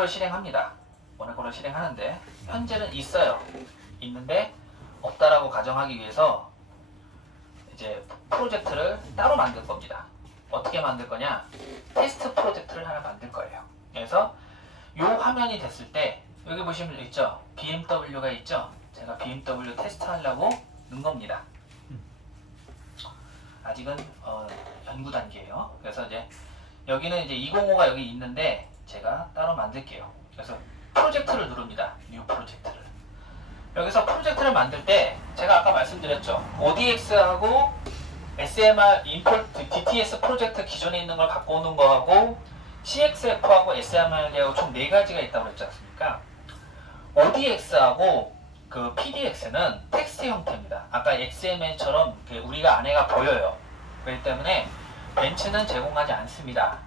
모나코를 실행합니다. 모나코를 실행하는데 현재는 있어요. 있는데 없다라고 가정하기 위해서 이제 프로젝트를 따로 만들 겁니다. 어떻게 만들 거냐? 테스트 프로젝트를 하나 만들 거예요. 그래서 이 화면이 됐을 때 여기 보시면 있죠? BMW가 있죠? 제가 BMW 테스트 하려고 넣은 겁니다. 아직은 연구 단계예요. 그래서 이제 여기는 이제 205가 여기 있는데 제가 따로 만들게요. 그래서 프로젝트를 누릅니다. 뉴 프로젝트를. 여기서 프로젝트를 만들 때 제가 아까 말씀드렸죠. ODX하고 SMR 임포트 DTS 프로젝트 기존에 있는 걸 갖고 오는 거하고 CXF하고 SMR하고 총 4가지가 있다고 그랬지 않습니까? ODX하고 그 PDX는 텍스트 형태입니다. 아까 XML처럼 우리가 안에가 보여요. 그렇기 때문에 벤츠는 제공하지 않습니다.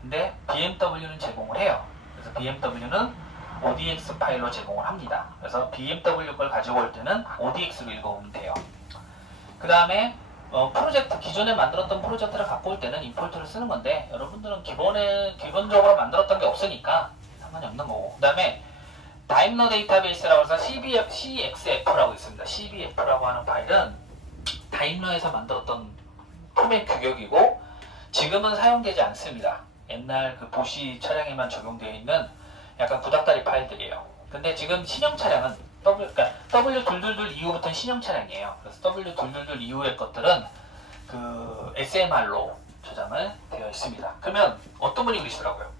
근데 BMW는 제공을 해요. 그래서 BMW는 ODX 파일로 제공을 합니다. 그래서 BMW 걸 가지고 올 때는 ODX로 읽어오면 돼요. 그 다음에 프로젝트, 기존에 만들었던 프로젝트를 갖고 올 때는 임포트를 쓰는 건데 여러분들은 기본적으로 만들었던 게 없으니까 상관이 없는 거고. 그 다음에 다임러 데이터베이스라고 해서 CXF라고 있습니다. CBF라고 하는 파일은 다임러에서 만들었던 포맷 규격이고 지금은 사용되지 않습니다. 옛날 그 보시 차량에만 적용되어 있는 약간 구닥다리 파일들이에요. 근데 지금 신형 차량은 W222 이후부터는 신형 차량이에요. 그래서 W222 이후의 것들은 그 SMR로 저장을 되어 있습니다. 그러면 어떤 분이 그러시더라고요.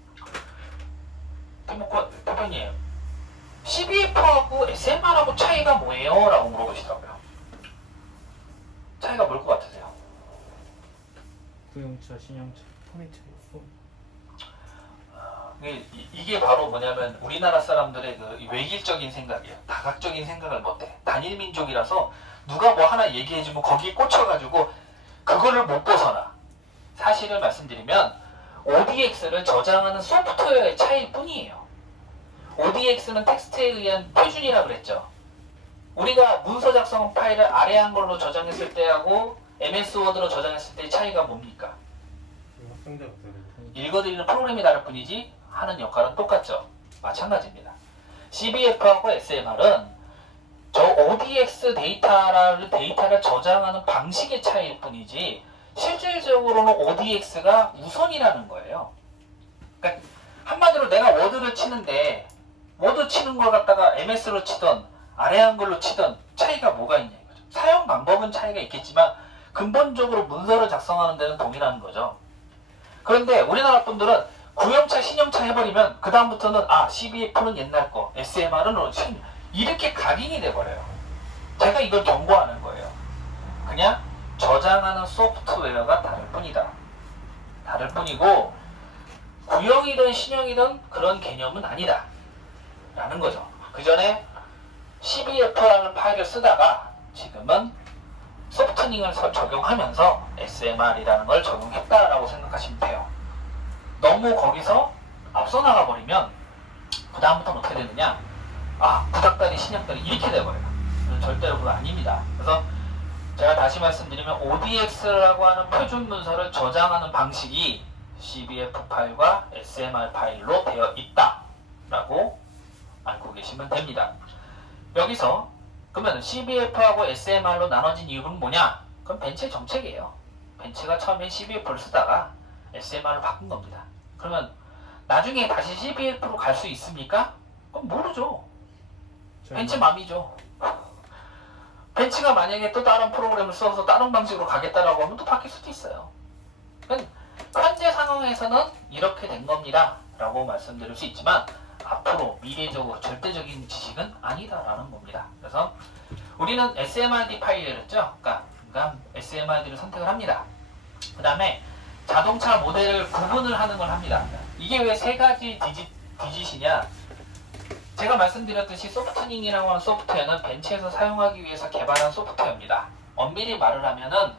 대표님, CBF하고 SMR하고 차이가 뭐예요? 라고 물어보시더라고요. 차이가 뭘 것 같으세요? 구형차, 신형차, 포맷 차이. 이게 바로 뭐냐면 우리나라 사람들의 그 외길적인 생각이에요. 다각적인 생각을 못해. 단일 민족이라서 누가 뭐 하나 얘기해주면 거기에 꽂혀가지고 그거를 못 벗어나. 사실을 말씀드리면 ODX를 저장하는 소프트웨어의 차이일 뿐이에요. ODX는 텍스트에 의한 표준이라 그랬죠. 우리가 문서 작성 파일을 아래 한글로 저장했을 때하고 MS 워드로 저장했을 때의 차이가 뭡니까? 읽어드리는 프로그램이 다를 뿐이지 하는 역할은 똑같죠. 마찬가지입니다. CBF하고 SMR은 저 ODX 데이터를 저장하는 방식의 차이일 뿐이지 실질적으로는 ODX가 우선이라는 거예요. 그러니까 한마디로 내가 워드를 치는데 워드 치는 걸 갖다가 MS로 치던 아래 한글로 치던 차이가 뭐가 있냐 이거죠. 사용 방법은 차이가 있겠지만 근본적으로 문서를 작성하는 데는 동일한 거죠. 그런데 우리나라 분들은 구형차, 신형차 해버리면 그 다음부터는 CBF는 옛날 거, SMR은 이렇게 각인이 돼버려요. 제가 이걸 경고하는 거예요. 그냥 저장하는 소프트웨어가 다를 뿐이다. 다를 뿐이고 구형이든 신형이든 그런 개념은 아니다. 라는 거죠. 그 전에 CBF라는 파일을 쓰다가 지금은 소프트닝을 적용하면서 SMR이라는 걸 적용했다라고 생각하시면 돼요. 너무 거기서 앞서 나가버리면 그 다음부터는 어떻게 되느냐? 구닥다리, 신형다리 이렇게 돼버려요. 절대로 그거 아닙니다. 그래서 제가 다시 말씀드리면 ODX라고 하는 표준 문서를 저장하는 방식이 CBF 파일과 SMR 파일로 되어 있다라고 알고 계시면 됩니다. 여기서 그러면 CBF하고 SMR로 나눠진 이유는 뭐냐? 그건 벤츠의 정책이에요. 벤츠가 처음에 CBF를 쓰다가 SMR로 바꾼 겁니다. 그러면 나중에 다시 CBF로 갈 수 있습니까? 그건 모르죠. 벤츠 맘이죠. 벤츠가 만약에 또 다른 프로그램을 써서 다른 방식으로 가겠다라고 하면 또 바뀔 수도 있어요. 현재 상황에서는 이렇게 된 겁니다 라고 말씀드릴 수 있지만 앞으로 미래적으로 절대적인 지식은 아니다라는 겁니다. 그래서 우리는 SMRD 파일을 했죠. 그러니까 SMRD를 선택을 합니다. 그 다음에 자동차 모델을 구분을 하는 걸 합니다. 이게 왜 3가지 디짓이냐? 제가 말씀드렸듯이 소프트닝이라고 하는 소프트웨어는 벤츠에서 사용하기 위해서 개발한 소프트웨어입니다. 엄밀히 말을 하면은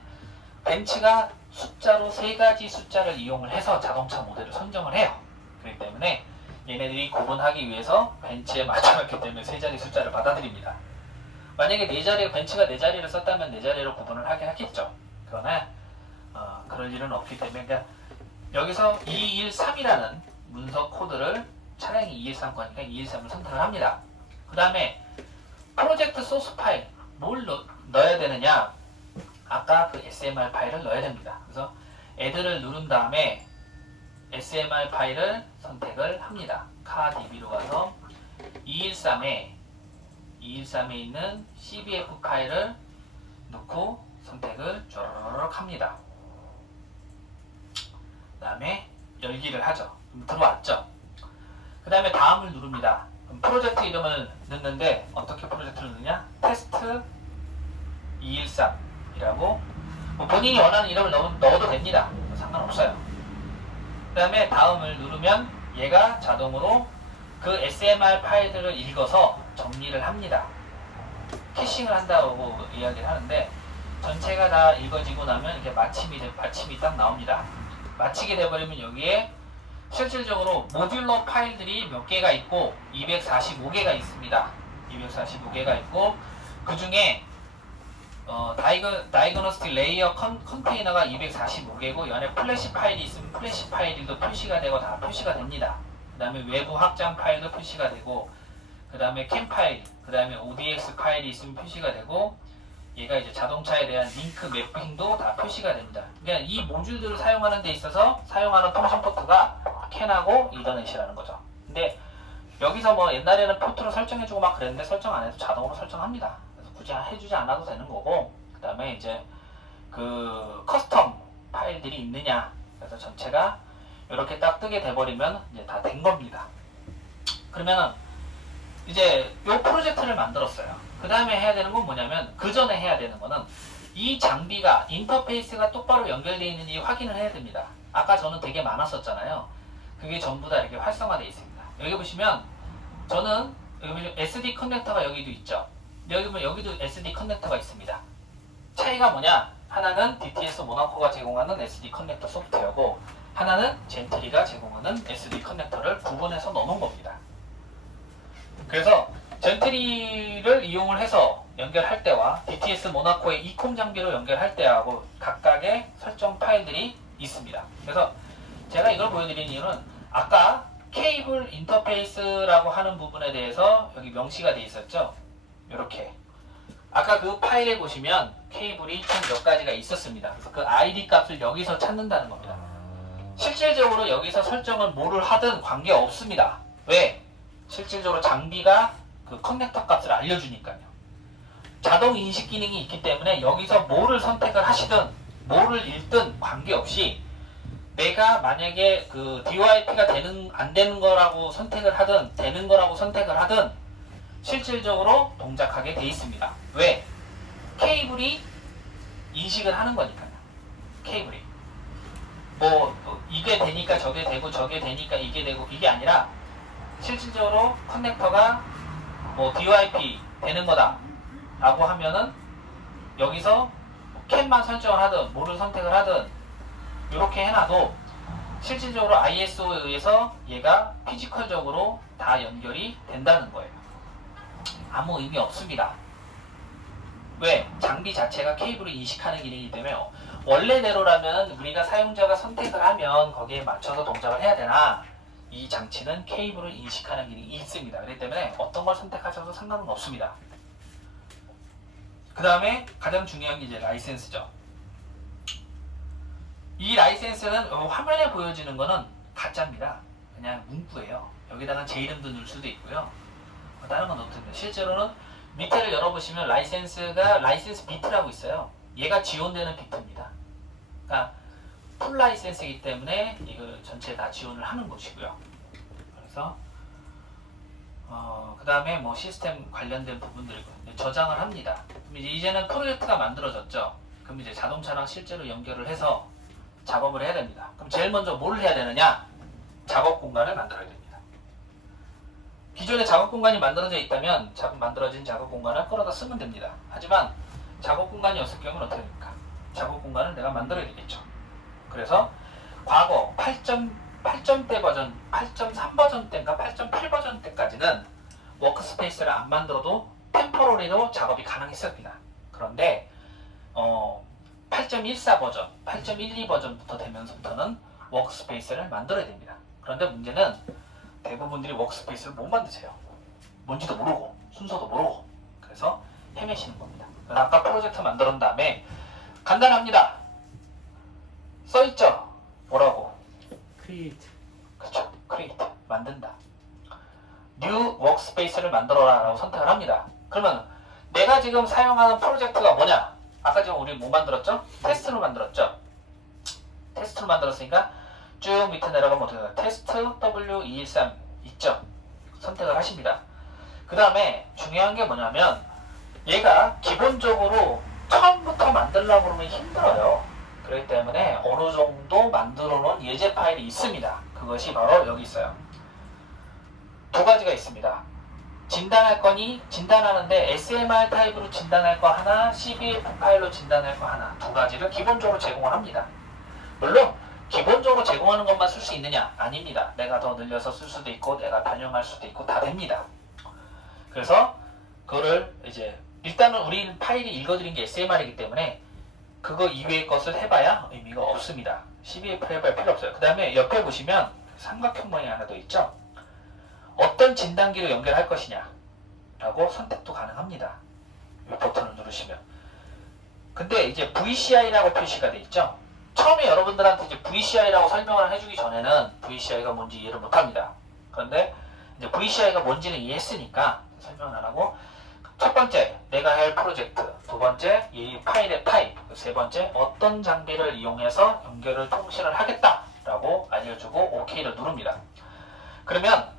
벤츠가 숫자로 3가지 숫자를 이용을 해서 자동차 모델을 선정을 해요. 그렇기 때문에 얘네들이 구분하기 위해서 벤츠에 맞춰놨기 때문에 3자리 숫자를 받아들입니다. 만약에 벤츠가 4자리를 썼다면 4자리로 구분을 하긴 하겠죠. 그러나 그럴 일은 없기 때문에 여기서 213이라는 문서 코드를 차량이 213거니까 213을 선택을 합니다. 그 다음에 프로젝트 소스 파일 뭘 넣어야 되느냐, 아까 그 SMR 파일을 넣어야 됩니다. 그래서 add를 누른 다음에 SMR 파일을 선택을 합니다. 카DB로 가서 213에 있는 CBF 파일을 넣고 선택을 쪼르륵 합니다. 그 다음에 열기를 하죠. 그럼 들어왔죠. 그 다음에 다음을 누릅니다. 그럼 프로젝트 이름을 넣는데 어떻게 프로젝트를 넣느냐? 테스트 213이라고 뭐 본인이 원하는 이름을 넣어도 됩니다. 상관없어요. 그 다음에 다음을 누르면 얘가 자동으로 그 SMR 파일들을 읽어서 정리를 합니다. 캐싱을 한다고 이야기를 하는데 전체가 다 읽어지고 나면 이렇게 마침이 딱 나옵니다. 마치게 돼버리면 여기에 실질적으로 모듈러 파일들이 몇 개가 있고 245개가 있습니다. 245개가 있고 그 중에 다이그노스틱 레이어 컨테이너가 245개고 이 안에 플래시 파일이 있으면 플래시 파일도 표시가 되고 다 표시가 됩니다. 그 다음에 외부 확장 파일도 표시가 되고 그 다음에 캠 파일, 그 다음에 ODX 파일이 있으면 표시가 되고 얘가 이제 자동차에 대한 링크 매핑도 다 표시가 됩니다. 그러니까 이 모듈들을 사용하는 데 있어서 사용하는 통신 포트가 캔하고 이더넷이라는 거죠. 근데 여기서 뭐 옛날에는 포트로 설정해주고 막 그랬는데 설정 안 해도 자동으로 설정합니다. 그래서 굳이 해주지 않아도 되는 거고, 그 다음에 이제 그 커스텀 파일들이 있느냐, 그래서 전체가 이렇게 딱 뜨게 돼버리면 이제 다 된 겁니다. 그러면은 이제 이 프로젝트를 만들었어요. 그 다음에 해야 되는 건 뭐냐면, 그 전에 해야 되는 거는 이 장비가 인터페이스가 똑바로 연결되어 있는지 확인을 해야 됩니다. 아까 저는 되게 많았었잖아요. 그게 전부 다 이렇게 활성화되어 있습니다. 여기 보시면 저는 여기 SD 커넥터가 여기도 있죠. 여기 보면 여기도 SD 커넥터가 있습니다. 차이가 뭐냐? 하나는 DTS 모나코가 제공하는 SD 커넥터 소프트웨어고 하나는 젠트리가 제공하는 SD 커넥터를 구분해서 넣어놓은 겁니다. 그래서 젠트리를 이용을 해서 연결할 때와 DTS 모나코의 이콤 장비로 연결할 때하고 각각의 설정 파일들이 있습니다. 그래서 제가 이걸 보여드린 이유는 아까 케이블 인터페이스라고 하는 부분에 대해서 여기 명시가 되어 있었죠. 이렇게 아까 그 파일에 보시면 케이블이 총 몇 가지가 있었습니다. 그래서 그 ID 값을 여기서 찾는다는 겁니다. 실질적으로 여기서 설정을 뭐를 하든 관계없습니다. 왜? 실질적으로 장비가 그 커넥터 값을 알려주니까요. 자동 인식 기능이 있기 때문에 여기서 뭐를 선택을 하시든 뭐를 읽든 관계없이 내가 만약에 그 DYP가 안 되는 거라고 선택을 하든 되는 거라고 선택을 하든 실질적으로 동작하게 돼 있습니다. 왜? 케이블이 인식을 하는 거니까요. 케이블이 뭐 이게 되니까 저게 되고 저게 되니까 이게 되고 이게 아니라 실질적으로 커넥터가 뭐 DYP 되는 거다 라고 하면은 여기서 캔만 설정을 하든 뭐를 선택을 하든 이렇게 해놔도 실질적으로 ISO에 의해서 얘가 피지컬적으로 다 연결이 된다는 거예요. 아무 의미 없습니다. 왜? 장비 자체가 케이블을 인식하는 기능이기 때문에 원래대로라면 우리가 사용자가 선택을 하면 거기에 맞춰서 동작을 해야 되나, 이 장치는 케이블을 인식하는 기능이 있습니다. 그렇기 때문에 어떤 걸 선택하셔도 상관은 없습니다. 그 다음에 가장 중요한 게 이제 라이센스죠. 이 라이센스는 화면에 보여지는 거는 가짜입니다. 그냥 문구예요. 여기다가 제 이름도 넣을 수도 있고요. 다른 건 없던데 실제로는 밑에를 열어보시면 라이센스가 라이센스 비트라고 있어요. 얘가 지원되는 비트입니다. 그러니까 풀 라이센스이기 때문에 이걸 전체 다 지원을 하는 것이고요. 그래서 그 다음에 뭐 시스템 관련된 부분들이고 저장을 합니다. 그럼 이제는 프로젝트가 만들어졌죠. 그럼 이제 자동차랑 실제로 연결을 해서 작업을 해야 됩니다. 그럼 제일 먼저 뭘 해야 되느냐? 작업 공간을 만들어야 됩니다. 기존에 작업 공간이 만들어져 있다면 만들어진 작업 공간을 끌어다 쓰면 됩니다. 하지만 작업 공간이 없을 경우는 어떻게 됩니까? 작업 공간을 내가 만들어야 되겠죠. 그래서 과거 8.8대 버전, 8.3 버전 때인가 8.8 버전 때까지는 워크스페이스를 안 만들어도 템포러리로 작업이 가능했습니다. 그런데 8.14 버전, 8.12 버전부터 되면서부터는 워크스페이스를 만들어야 됩니다. 그런데 문제는 대부분들이 워크스페이스를 못 만드세요. 뭔지도 모르고 순서도 모르고 그래서 헤매시는 겁니다. 그래서 아까 프로젝트 만들은 다음에 간단합니다. 써있죠? 뭐라고? create. 그렇죠. create 만든다. new workspace를 만들어라 라고 선택을 합니다. 그러면 내가 지금 사용하는 프로젝트가 뭐냐? 아까 지금 우리 뭐 만들었죠? 테스트로 만들었죠? 테스트로 만들었으니까 쭉 밑에 내려가면 어떻게 돼요? 테스트 W213 있죠? 선택을 하십니다. 그 다음에 중요한 게 뭐냐면 얘가 기본적으로 처음부터 만들려고 그러면 힘들어요. 그렇기 때문에 어느 정도 만들어 놓은 예제 파일이 있습니다. 그것이 바로 여기 있어요. 두 가지가 있습니다. 진단할 거니 진단하는데 SMR 타입으로 진단할 거 하나, CBF 파일로 진단할 거 하나, 두 가지를 기본적으로 제공을 합니다. 물론 기본적으로 제공하는 것만 쓸 수 있느냐? 아닙니다. 내가 더 늘려서 쓸 수도 있고 내가 변형할 수도 있고 다 됩니다. 그래서 그거를 이제 일단은 우리 파일이 읽어드린 게 SMR이기 때문에 그거 이외의 것을 해봐야 의미가 없습니다. CBF를 해볼 필요 없어요. 그 다음에 옆에 보시면 삼각형 모양이 하나 더 있죠? 어떤 진단기로 연결할 것이냐 라고 선택도 가능합니다. 이 버튼을 누르시면. 근데 이제 VCI라고 표시가 돼 있죠? 처음에 여러분들한테 이제 VCI라고 설명을 해주기 전에는 VCI가 뭔지 이해를 못합니다. 그런데 이제 VCI가 뭔지는 이해했으니까 설명을 안 하고 첫 번째 내가 할 프로젝트, 두 번째 이 파일의 타입, 세 번째 어떤 장비를 이용해서 연결을 통신을 하겠다라고 알려주고 OK를 누릅니다. 그러면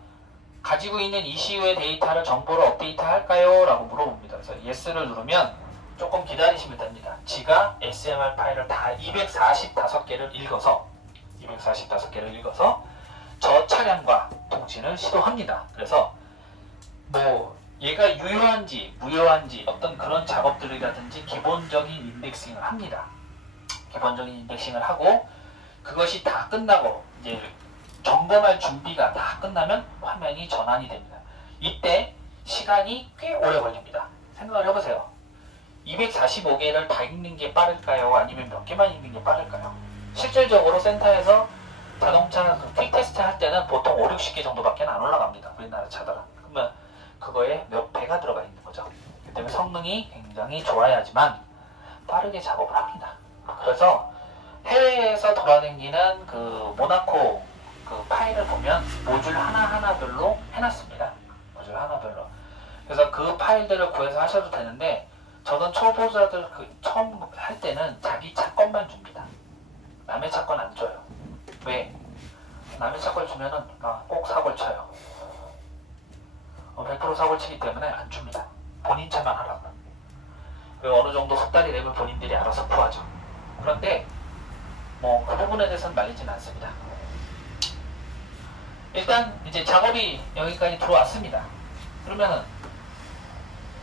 가지고 있는 ECU의 데이터를 정보로 업데이트 할까요? 라고 물어봅니다. 그래서 Yes를 누르면 조금 기다리시면 됩니다. 지가 SMR 파일을 다 245개를 읽어서 저 차량과 통신을 시도합니다. 그래서 뭐 얘가 유효한지 무효한지 어떤 그런 작업들이라든지 기본적인 인덱싱을 합니다. 기본적인 인덱싱을 하고 그것이 다 끝나고 이제 점검할 준비가 다 끝나면 화면이 전환이 됩니다. 이때 시간이 꽤 오래 걸립니다. 생각을 해보세요. 245개를 다 읽는 게 빠를까요? 아니면 몇 개만 읽는 게 빠를까요? 실질적으로 센터에서 자동차 퀵 테스트 할 때는 보통 5, 60개 정도밖에 안 올라갑니다. 우리나라 차들은. 그러면 그거에 몇 배가 들어가 있는 거죠. 그렇기 때문에 성능이 굉장히 좋아야지만 빠르게 작업을 합니다. 그래서 해외에서 돌아다니는 그 모나코 그 파일을 보면 모듈 하나하나별로 해놨습니다. 모듈 하나별로. 그래서 그 파일들을 구해서 하셔도 되는데 저는 초보자들 처음 할 때는 자기 차 것만 줍니다. 남의 차 건 안 줘요. 왜? 남의 차 걸 주면은 꼭 사고를 쳐요. 100% 사고를 치기 때문에 안 줍니다. 본인 차만 하라고. 그리고 어느 정도 속달이 되면 본인들이 알아서 구하죠. 그런데 뭐 그 부분에 대해서는 말리진 않습니다. 일단 이제 작업이 여기까지 들어왔습니다. 그러면은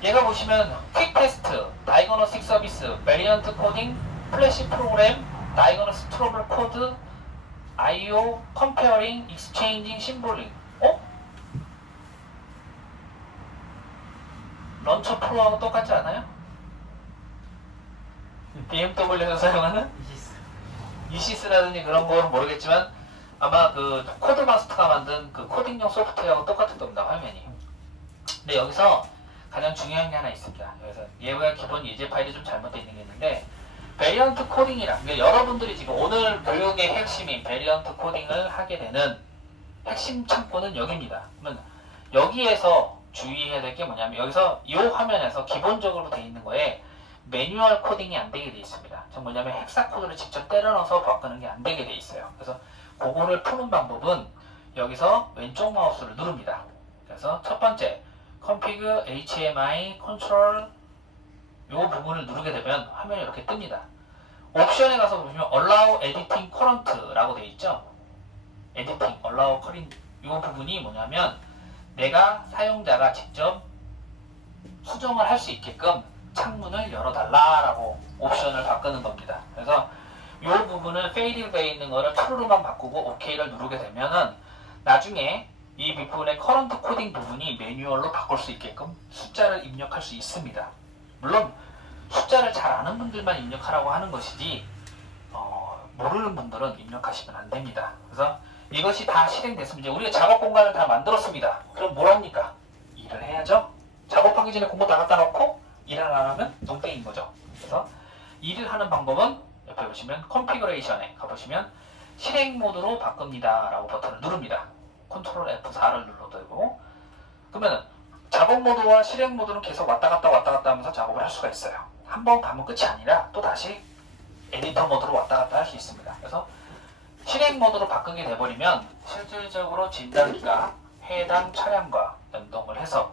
얘가 보시면 퀵 테스트, 다이그노스틱 서비스, 베리언트 코딩, 플래시 프로그램, 다이그노스틱 트러블 코드, IO, 컴페어링, 익스체인징, 심볼링. 런처 프로하고 똑같지 않아요? BMW에서 사용하는 이시스라든지 그런 거는 모르겠지만 아마 그 코드마스터가 만든 그 코딩용 소프트웨어하고 똑같을 겁니다. 화면이. 근데 여기서 가장 중요한 게 하나 있습니다. 여기서 얘가 기본 예제 파일이 좀 잘못되어 있는 게 있는데 베리언트 코딩이란 게 여러분들이 지금 오늘 교육의 핵심인 베리언트 코딩을 하게 되는 핵심 창구는 여기입니다. 그러면 여기에서 주의해야 될 게 뭐냐면 여기서 이 화면에서 기본적으로 되어 있는 거에 매뉴얼 코딩이 안 되게 되어 있습니다. 즉 뭐냐면 헥사 코드를 직접 때려 넣어서 바꾸는 게 안 되게 되어 있어요. 그래서 그거를 푸는 방법은 여기서 왼쪽 마우스를 누릅니다. 그래서 첫 번째 config HMI control 이 부분을 누르게 되면 화면이 이렇게 뜹니다. 옵션에 가서 보시면 allow editing current라고 되어 있죠. editing, allow current 이 부분이 뭐냐면 내가 사용자가 직접 수정을 할 수 있게끔 창문을 열어달라라고 옵션을 바꾸는 겁니다. 그래서 이 부분을 fading되어 있는 거를 true로만 바꾸고 OK를 누르게 되면은 나중에 이 부분의 커런트 코딩 부분이 매뉴얼로 바꿀 수 있게끔 숫자를 입력할 수 있습니다. 물론 숫자를 잘 아는 분들만 입력하라고 하는 것이지 모르는 분들은 입력하시면 안 됩니다. 그래서 이것이 다 실행됐으면 이제 우리가 작업 공간을 다 만들었습니다. 그럼 뭘 합니까? 일을 해야죠. 작업하기 전에 공부 다 갖다 놓고 일을 안 하면 농땡인 거죠. 그래서 일을 하는 방법은 옆에 보시면 컨피그레이션에 가보시면 실행 모드로 바꿉니다 라고 버튼을 누릅니다. 컨트롤 F4를 눌러도 되고, 그러면 작업 모드와 실행 모드는 계속 왔다 갔다 하면서 작업을 할 수가 있어요. 한번 가면 끝이 아니라 또 다시 에디터 모드로 왔다 갔다 할 수 있습니다. 그래서 실행 모드로 바꾸게 돼버리면 실질적으로 진단기가 해당 차량과 연동을 해서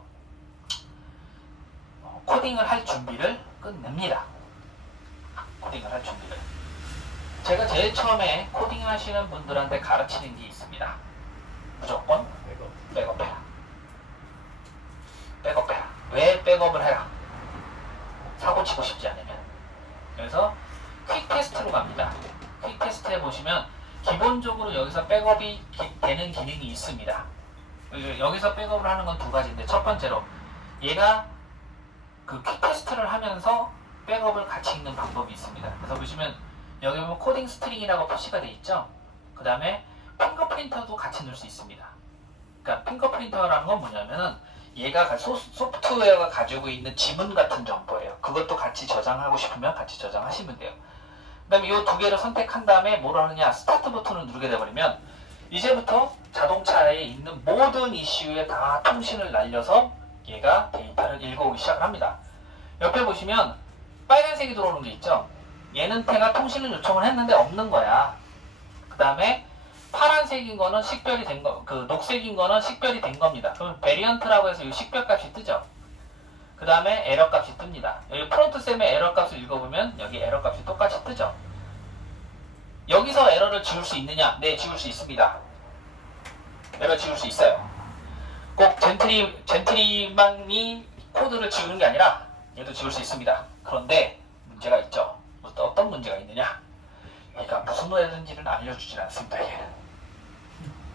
코딩을 할 준비를 끝냅니다. 코딩을 할 준비를. 제가 제일 처음에 코딩 하시는 분들한테 가르치는 게 있습니다. 무조건 백업해라. 백업해라. 왜 백업을 해라? 사고 치고 싶지 않으면. 그래서 퀵 테스트로 갑니다. 퀵 테스트에 보시면 기본적으로 여기서 백업이 되는 기능이 있습니다. 여기서 백업을 하는 건 두 가지인데, 첫 번째로 얘가 그 퀵 테스트를 하면서 백업을 같이 읽는 방법이 있습니다. 그래서 보시면 여기 보면 코딩 스트링이라고 표시가 되어 있죠. 그 다음에 핑거프린터도 같이 넣을 수 있습니다. 그러니까 핑거프린터라는 건 뭐냐면은 얘가 소프트웨어가 가지고 있는 지문 같은 정보예요. 그것도 같이 저장하고 싶으면 같이 저장하시면 돼요. 그 다음에 이 두 개를 선택한 다음에 뭘 하느냐, 스타트 버튼을 누르게 되버리면 이제부터 자동차에 있는 모든 이슈에 다 통신을 날려서 얘가 데이터를 읽어오기 시작을 합니다. 옆에 보시면 빨간색이 들어오는 게 있죠. 얘는 태가 통신을 요청을 했는데 없는 거야. 그 다음에 파란색인 거는 식별이 된 거, 그 녹색인 거는 식별이 된 겁니다. 그럼 베리언트라고 해서 이 식별 값이 뜨죠. 그 다음에 에러 값이 뜹니다. 여기 프론트셈의 에러 값을 읽어보면 여기 에러 값이 똑같이 뜨죠. 여기서 에러를 지울 수 있느냐? 네, 지울 수 있습니다. 에러 지울 수 있어요. 꼭 젠트리만이 코드를 지우는 게 아니라 얘도 지울 수 있습니다. 그런데 문제가 있죠. 어떤 문제가 있느냐? 얘가 무슨 애든지는 알려주질 않습니다. 얘는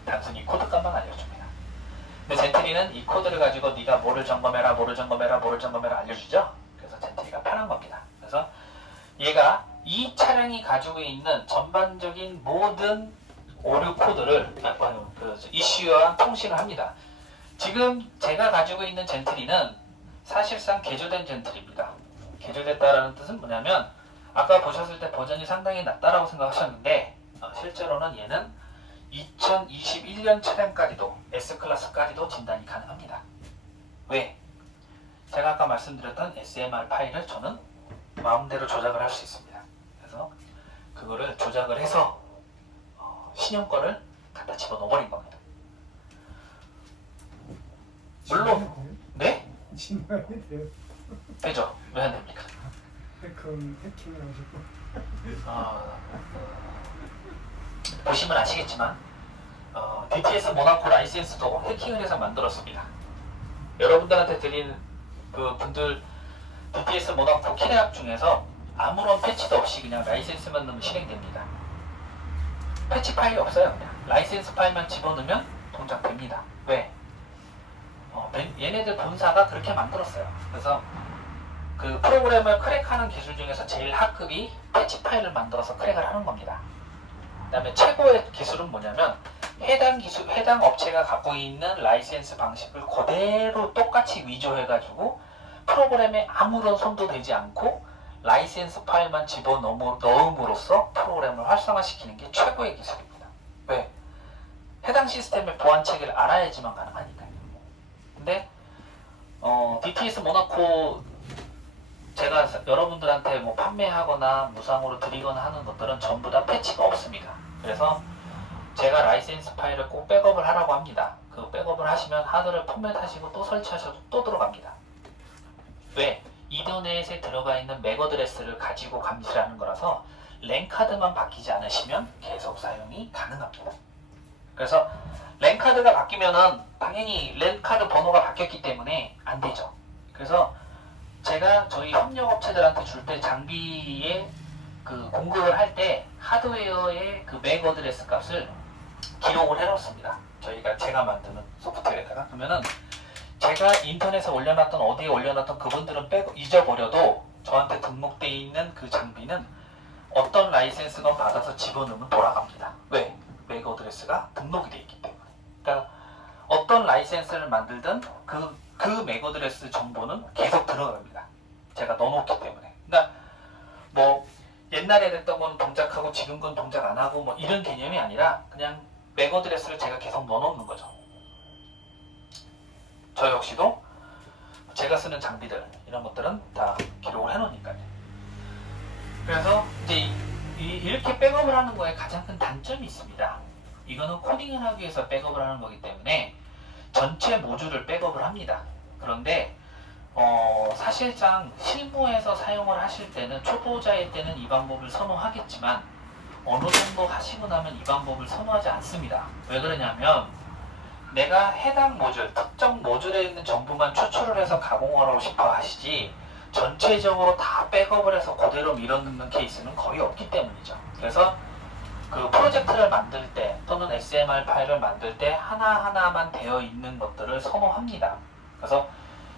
단순히 코드값만 알려줍니다. 근데 젠트리는 이 코드를 가지고 네가 뭐를 점검해라 알려주죠. 그래서 젠트리가 편한 겁니다. 그래서 얘가 이 차량이 가지고 있는 전반적인 모든 오류 코드를 이슈와 통신을 합니다. 지금 제가 가지고 있는 젠트리는 사실상 개조된 젠트리입니다. 개조됐다라는 뜻은 뭐냐면 아까 보셨을 때 버전이 상당히 낮다라고 생각하셨는데 실제로는 얘는 2021년 차량까지도 S클래스까지도 진단이 가능합니다. 왜? 제가 아까 말씀드렸던 SMR 파일을 저는 마음대로 조작을 할 수 있습니다. 그래서 그거를 조작을 해서 신형 거를 갖다 집어넣어버린 겁니다. 물론 네? 진단이 돼요. 되죠. 왜 안 됩니까? 해킹을 하시고. 보시면 아시겠지만 DTS 모나코 라이센스도 해킹을 해서 만들었습니다. 여러분들한테 드린 그 분들 DTS 모나코 키내압 중에서 아무런 패치도 없이 그냥 라이센스만 넣으면 실행됩니다. 패치 파일이 없어요. 그냥 라이센스 파일만 집어넣으면 동작됩니다. 왜? 얘네들 본사가 그렇게 만들었어요. 그래서 그 프로그램을 크랙하는 기술 중에서 제일 하급이 패치 파일을 만들어서 크랙을 하는 겁니다. 그 다음에 최고의 기술은 뭐냐면 해당 업체가 갖고 있는 라이센스 방식을 그대로 똑같이 위조해가지고 프로그램에 아무런 손도 대지 않고 라이센스 파일만 집어넣음으로써 프로그램을 활성화시키는 게 최고의 기술입니다. 왜? 해당 시스템의 보안 체계를 알아야지만 가능하니까요. 근데 DTS 모나코 제가 여러분들한테 뭐 판매하거나 무상으로 드리거나 하는 것들은 전부 다 패치가 없습니다. 그래서 제가 라이센스 파일을 꼭 백업을 하라고 합니다. 그 백업을 하시면 하드를 포맷하시고 또 설치하셔도 또 들어갑니다. 왜? 이더넷에 들어가 있는 맥 어드레스를 가지고 감지하는 거라서 랜카드만 바뀌지 않으시면 계속 사용이 가능합니다. 그래서 랜카드가 바뀌면은 당연히 랜카드 번호가 바뀌었기 때문에 안 되죠. 그래서 제가 저희 협력업체들한테 줄 때 장비에 그 공급을 할 때 하드웨어의 그 맥 어드레스 값을 기록을 해놓습니다. 제가 만드는 소프트웨어에다가. 그러면은 제가 인터넷에 올려놨던 어디에 올려놨던 그분들은 잊어버려도 저한테 등록되어 있는 그 장비는 어떤 라이센스건 받아서 집어넣으면 돌아갑니다. 왜? 맥 어드레스가 등록이 되어 있기 때문에. 그러니까 어떤 라이센스를 만들든 그 맥 어드레스 정보는 계속 들어갑니다. 제가 넣어놓기 때문에. 그러니까 뭐 옛날에 했던 건 동작하고 지금 건 동작 안 하고 뭐 이런 개념이 아니라 그냥 맥 어드레스를 제가 계속 넣어놓는 거죠. 저 역시도 제가 쓰는 장비들 이런 것들은 다 기록을 해놓으니까요. 그래서 이제 이렇게 백업을 하는 거에 가장 큰 단점이 있습니다. 이거는 코딩을 하기 위해서 백업을 하는 거기 때문에 전체 모듈을 백업을 합니다. 그런데 사실상 실무에서 사용을 하실 때는 초보자일 때는 이 방법을 선호하겠지만 어느 정도 하시고 나면 이 방법을 선호하지 않습니다. 왜 그러냐면 내가 해당 모듈, 특정 모듈에 있는 정보만 추출을 해서 가공을 하고 싶어 하시지 전체적으로 다 백업을 해서 그대로 밀어넣는 케이스는 거의 없기 때문이죠. 그래서 그 프로젝트를 만들 때 또는 SMR 파일을 만들 때 하나하나만 되어 있는 것들을 선호합니다. 그래서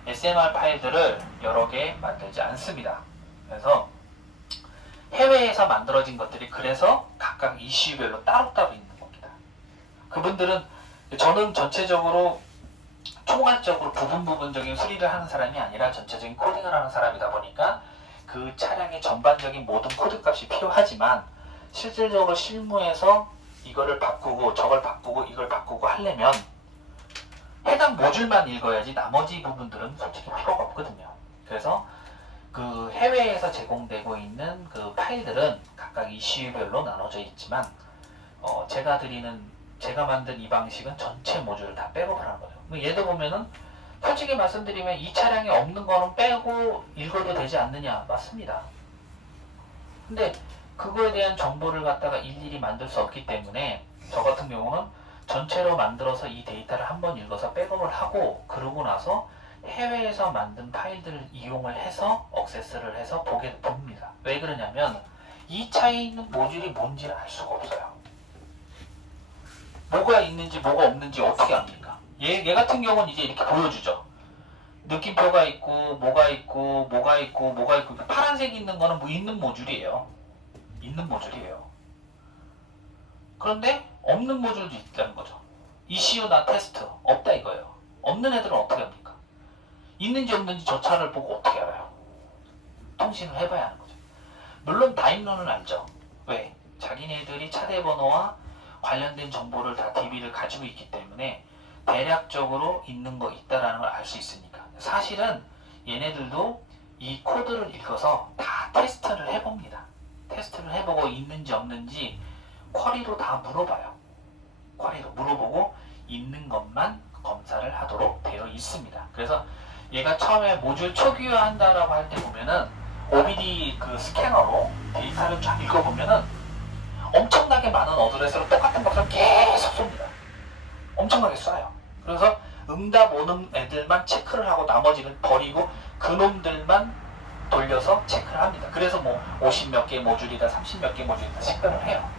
SMR 파일들을 여러 개 만들지 않습니다. 그래서 해외에서 만들어진 것들이 그래서 각각 이슈별로 따로따로 있는 겁니다. 그분들은 저는 전체적으로 총괄적으로 부분적인 수리를 하는 사람이 아니라 전체적인 코딩을 하는 사람이다 보니까 그 차량의 전반적인 모든 코드 값이 필요하지만 실질적으로 실무에서 이거를 바꾸고 저걸 바꾸고 이걸 바꾸고 하려면 해당 모듈만 읽어야지 나머지 부분들은 솔직히 필요가 없거든요. 그래서 그 해외에서 제공되고 있는 그 파일들은 각각 이슈별로 나눠져 있지만 제가 만든 이 방식은 전체 모듈을 다 백업을 하는 거죠. 예를 보면은 솔직히 말씀드리면 이 차량에 없는 거는 빼고 읽어도 되지 않느냐? 맞습니다. 근데 그거에 대한 정보를 갖다가 일일이 만들 수 없기 때문에 저 같은 경우는 전체로 만들어서 이 데이터를 한번 읽어서 백업을 하고 그러고 나서 해외에서 만든 파일들을 이용을 해서 액세스를 해서 봅니다. 왜 그러냐면 이 차에 있는 모듈이 뭔지를 알 수가 없어요. 뭐가 있는지 뭐가 없는지 어떻게 압니까? 얘 같은 경우는 이제 이렇게 보여주죠. 느낌표가 있고 뭐가 있고 뭐가 있고 뭐가 있고 파란색 있는 거는 뭐 있는 모듈이에요. 있는 모듈이에요. 그런데 없는 모듈도 있다는 거죠. ECU 나 테스트 없다 이거예요. 없는 애들은 어떻게 합니까? 있는지 없는지 저 차를 보고 어떻게 알아요? 통신을 해봐야 하는 거죠. 물론 다임러는 알죠. 왜? 자기네들이 차대 번호와 관련된 정보를 다 DB를 가지고 있기 때문에 대략적으로 있는 거 있다라는 걸 알 수 있으니까. 사실은 얘네들도 이 코드를 읽어서 다 테스트를 해봅니다. 테스트를 해보고 있는지 없는지 쿼리로 다 물어봐요. 쿼리로 물어보고 있는 것만 검사를 하도록 되어 있습니다. 그래서 얘가 처음에 모듈 초기화한다라고 할 때 보면은 OBD 그 스캐너로 데이터를 쫙 읽어보면은 엄청나게 많은 어드레스로 똑같은 박스를 계속 쏩니다. 엄청나게 쏴요. 그래서 응답 오는 애들만 체크를 하고 나머지는 버리고 그놈들만 돌려서 체크를 합니다. 그래서 뭐 50 몇 개 모듈이다 30 몇 개 모듈이다 식별을 해요.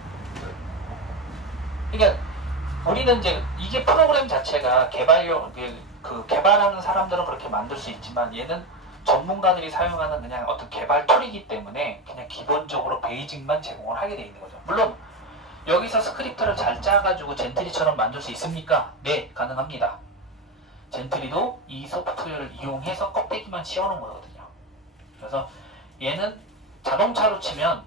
그러니까 우리는 이제 이게 프로그램 자체가 개발하는 사람들은 그렇게 만들 수 있지만 얘는 전문가들이 사용하는 그냥 어떤 개발 툴이기 때문에 그냥 기본적으로 베이직만 제공을 하게 돼 있는 거죠. 물론 여기서 스크립트를 잘 짜가지고 젠트리처럼 만들 수 있습니까? 네, 가능합니다. 젠트리도 이 소프트웨어를 이용해서 껍데기만 씌워놓은 거거든요. 그래서 얘는 자동차로 치면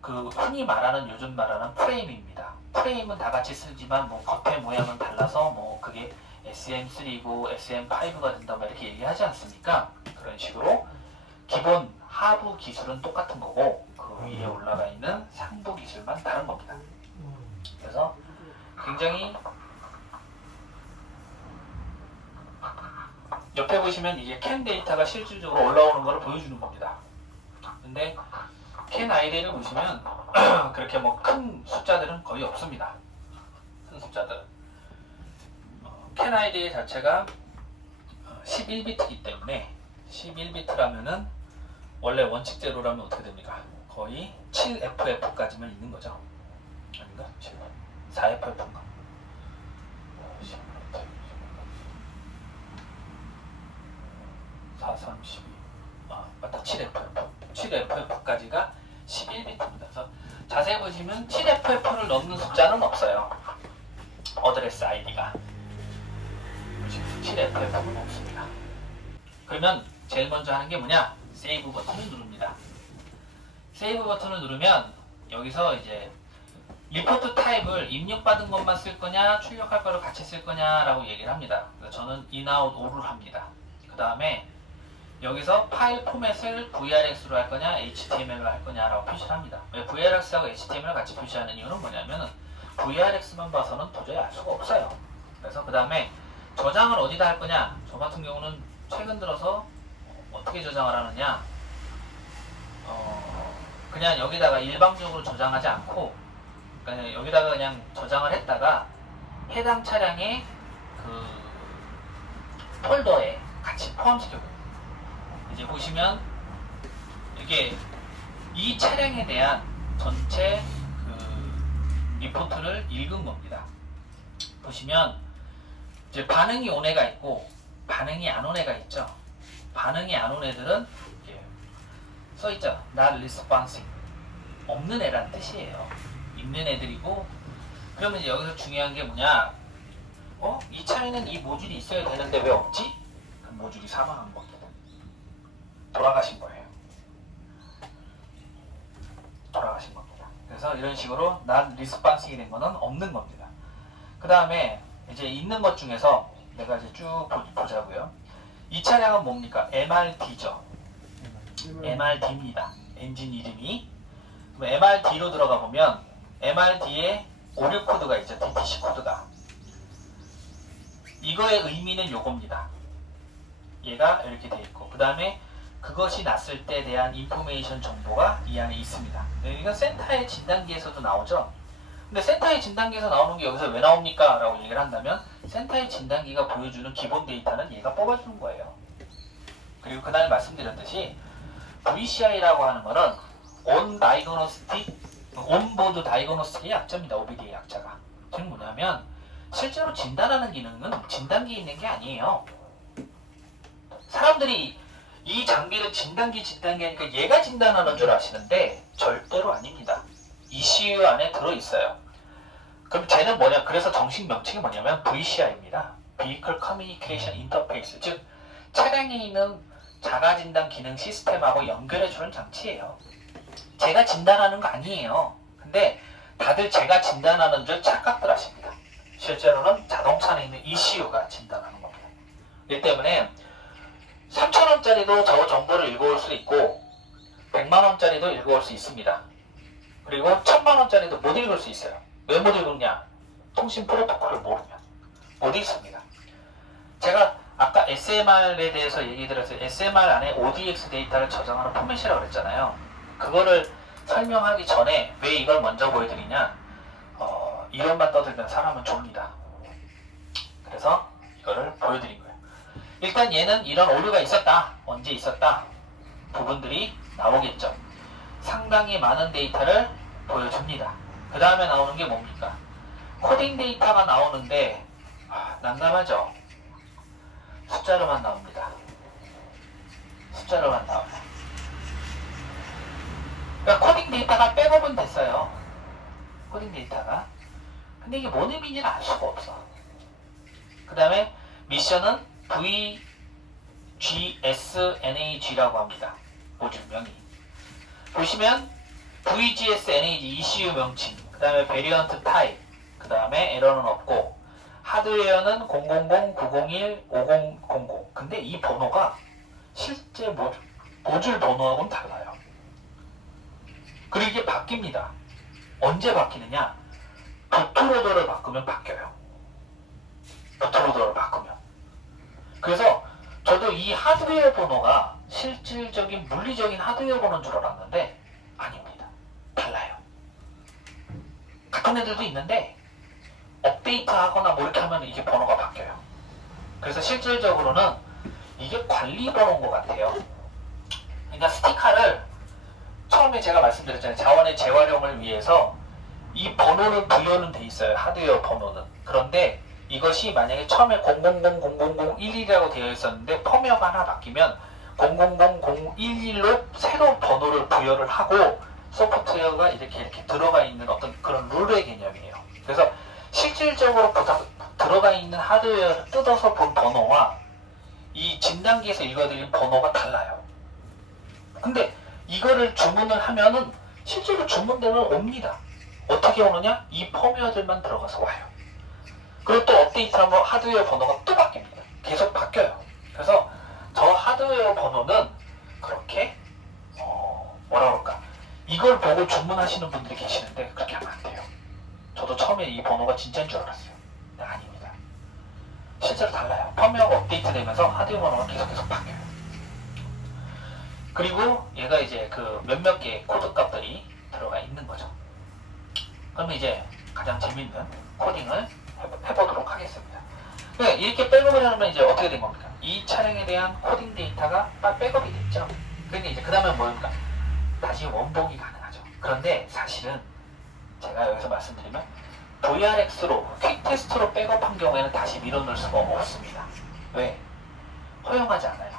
그 흔히 말하는 요즘 말하는 프레임입니다. 프레임은 다 같이 쓰지만 뭐 겉의 모양은 달라서 뭐 그게 SM3고 SM5가 된다 막 이렇게 얘기하지 않습니까? 그런 식으로 기본 하부 기술은 똑같은 거고 그 위에 올라가 있는 상부 기술만 다른 겁니다. 그래서 굉장히 옆에 보시면 이게 캔 데이터가 실질적으로 올라오는 것을 보여주는 겁니다. 근데 캔 아이디를 보시면 그렇게 뭐 큰 숫자들은 거의 없습니다. 큰 숫자들은 캔 아이디 자체가 11비트이기 때문에 11비트라면은 원래 원칙대로라면 어떻게 됩니까? 거의 7FF까지만 있는 거죠. 아닌가? 4FF인가? 4, 3, 12 맞다 7FF 7FF까지가 11비트입니다. 그래서 자세히 보시면 7FF를 넣는 숫자는 없어요. 어드레스 아이디가 7FF는 없습니다. 그러면 제일 먼저 하는 게 뭐냐? 세이브 버튼을 누릅니다. 세이브 버튼을 누르면 여기서 이제 리포트 타입을 입력받은 것만 쓸 거냐, 출력할 거를 같이 쓸 거냐라고 얘기를 합니다. 그래서 저는 in, out, all을 합니다. 그 다음에 여기서 파일 포맷을 VRX로 할 거냐, HTML로 할 거냐라고 표시를 합니다. 왜 VRX하고 HTML을 같이 표시하는 이유는 뭐냐면 VRX만 봐서는 도저히 알 수가 없어요. 그래서 그 다음에 저장을 어디다 할 거냐? 저 같은 경우는 최근 들어서 어떻게 저장을 하느냐? 그냥 여기다가 일방적으로 저장하지 않고 그냥 여기다가 그냥 저장을 했다가 해당 차량의 그 폴더에 같이 포함시켜요. 이제 보시면 이게 이 차량에 대한 전체 그 리포트를 읽은 겁니다. 보시면 이제 반응이 온 애가 있고 반응이 안 온 애가 있죠. 반응이 안 온 애들은 이렇게 써있죠. Not responding. 없는 애란 뜻이에요. 있는 애들이고, 그러면 이제 여기서 중요한 게 뭐냐? 이 차에는 이 모듈이 있어야 되는데 왜 없지? 그 모듈이 사망한 겁니다. 돌아가신 거예요. 돌아가신 겁니다. 그래서 이런 식으로 not responsing이 된 거는 없는 겁니다. 그 다음에 이제 있는 것 중에서 내가 이제 쭉 보자고요. 이 차량은 뭡니까? MRD죠. MRD입니다. 엔진 이름이. 그럼 MRD로 들어가 보면 MRD에 오류 코드가 있죠. DTC 코드가. 이거의 의미는 요겁니다. 얘가 이렇게 돼 있고, 그 다음에 그것이 났을 때에 대한 인포메이션 정보가 이 안에 있습니다. 이건 센터의 진단기에서도 나오죠. 근데 센터의 진단기에서 나오는 게 여기서 왜 나옵니까? 라고 얘기를 한다면 센터의 진단기가 보여주는 기본 데이터는 얘가 뽑아주는 거예요. 그리고 그날 말씀드렸듯이 VCI라고 하는 거는 온보드 다이그노스틱의 약자입니다. OBD의 약자가. 즉 뭐냐면 실제로 진단하는 기능은 진단기에 있는 게 아니에요. 사람들이 이 장비를 진단기 하니까 얘가 진단하는 줄 아시는데 절대로 아닙니다. ECU 안에 들어있어요. 그럼 쟤는 뭐냐? 그래서 정식 명칭이 뭐냐면 VCI입니다. Vehicle Communication Interface. 즉 차량에 있는 자가진단 기능 시스템하고 연결해주는 장치예요. 제가 진단하는 거 아니에요. 근데 다들 제가 진단하는 줄 착각들 하십니다. 실제로는 자동차 안에 있는 ECU가 진단하는 겁니다. 이 때문에 3,000원짜리도 저 정보를 읽어올 수 있고 100만원짜리도 읽어올 수 있습니다. 그리고 1,000만원짜리도 못 읽을 수 있어요. 왜 못 읽느냐? 통신 프로토콜을 모르면 못 읽습니다. 제가 아까 SMR에 대해서 얘기 드렸어요. SMR 안에 ODX 데이터를 저장하는 포맷이라고 그랬잖아요. 그거를 설명하기 전에 왜 이걸 먼저 보여드리냐? 이론만 떠들면 사람은 좁니다. 그래서 이거를 보여드린 거예요. 일단 얘는 이런 오류가 있었다. 언제 있었다? 부분들이 나오겠죠. 상당히 많은 데이터를 보여줍니다. 그 다음에 나오는 게 뭡니까? 코딩 데이터가 나오는데 난감하죠? 숫자로만 나옵니다. 숫자로만 나와요. 그러니까 코딩 데이터가 백업은 됐어요. 코딩 데이터가. 근데 이게 뭔 의미인지는 알 수가 없어. 그 다음에 미션은 VGSNAG라고 합니다. 모듈명이. 보시면 VGSNAG ECU 명칭, 그 다음에 베리언트 타입, 그 다음에 에러는 없고 하드웨어는 000, 901, 5000. 근데 이 번호가 실제 모듈 번호하고는 달라요. 그리고 이게 바뀝니다. 언제 바뀌느냐? 부트로더를 바꾸면 바뀌어요. 부트로더를 바꾸면. 그래서 저도 이 하드웨어 번호가 실질적인 물리적인 하드웨어 번호인 줄 알았는데 아닙니다. 달라요. 같은 애들도 있는데 업데이트 하거나 뭐 이렇게 하면 이게 번호가 바뀌어요. 그래서 실질적으로는 이게 관리 번호인 것 같아요. 그러니까 스티커를 처음에 제가 말씀드렸잖아요. 자원의 재활용을 위해서 이 번호는 부여는 돼 있어요. 하드웨어 번호는. 그런데 이것이 만약에 처음에 0000011이라고 되어 있었는데 펌웨어가 하나 바뀌면 0000011로 새로운 번호를 부여를 하고 소프트웨어가 이렇게 들어가 있는 어떤 그런 룰의 개념이에요. 그래서 실질적으로 들어가 있는 하드웨어를 뜯어서 본 번호와 이 진단기에서 읽어드린 번호가 달라요. 근데 이거를 주문을 하면은 실제로 주문되면 옵니다. 어떻게 오느냐? 이 펌웨어들만 들어가서 와요. 그리고 또 업데이트하면 하드웨어 번호가 또 바뀝니다. 계속 바뀌어요. 그래서 저 하드웨어 번호는 그렇게 뭐라 그럴까, 이걸 보고 주문하시는 분들이 계시는데 그렇게 하면 안 돼요. 저도 처음에 이 번호가 진짜인 줄 알았어요. 근데 아닙니다. 실제로 달라요. 펌웨어가 업데이트 되면서 하드웨어 번호가 계속 바뀌어요. 그리고 얘가 이제 그 몇몇 개의 코드 값들이 들어가 있는 거죠. 그럼 이제 가장 재밌는 코딩을 해보도록 하겠습니다. 이렇게 백업을 하면 이제 어떻게 된 겁니까? 이 차량에 대한 코딩 데이터가 백업이 됐죠. 그러니까 이제 그 다음에 뭡니까? 다시 원복이 가능하죠. 그런데 사실은 제가 여기서 말씀드리면 VRX로 퀵 테스트로 백업한 경우에는 다시 밀어넣을 수가 없습니다. 왜? 허용하지 않아요.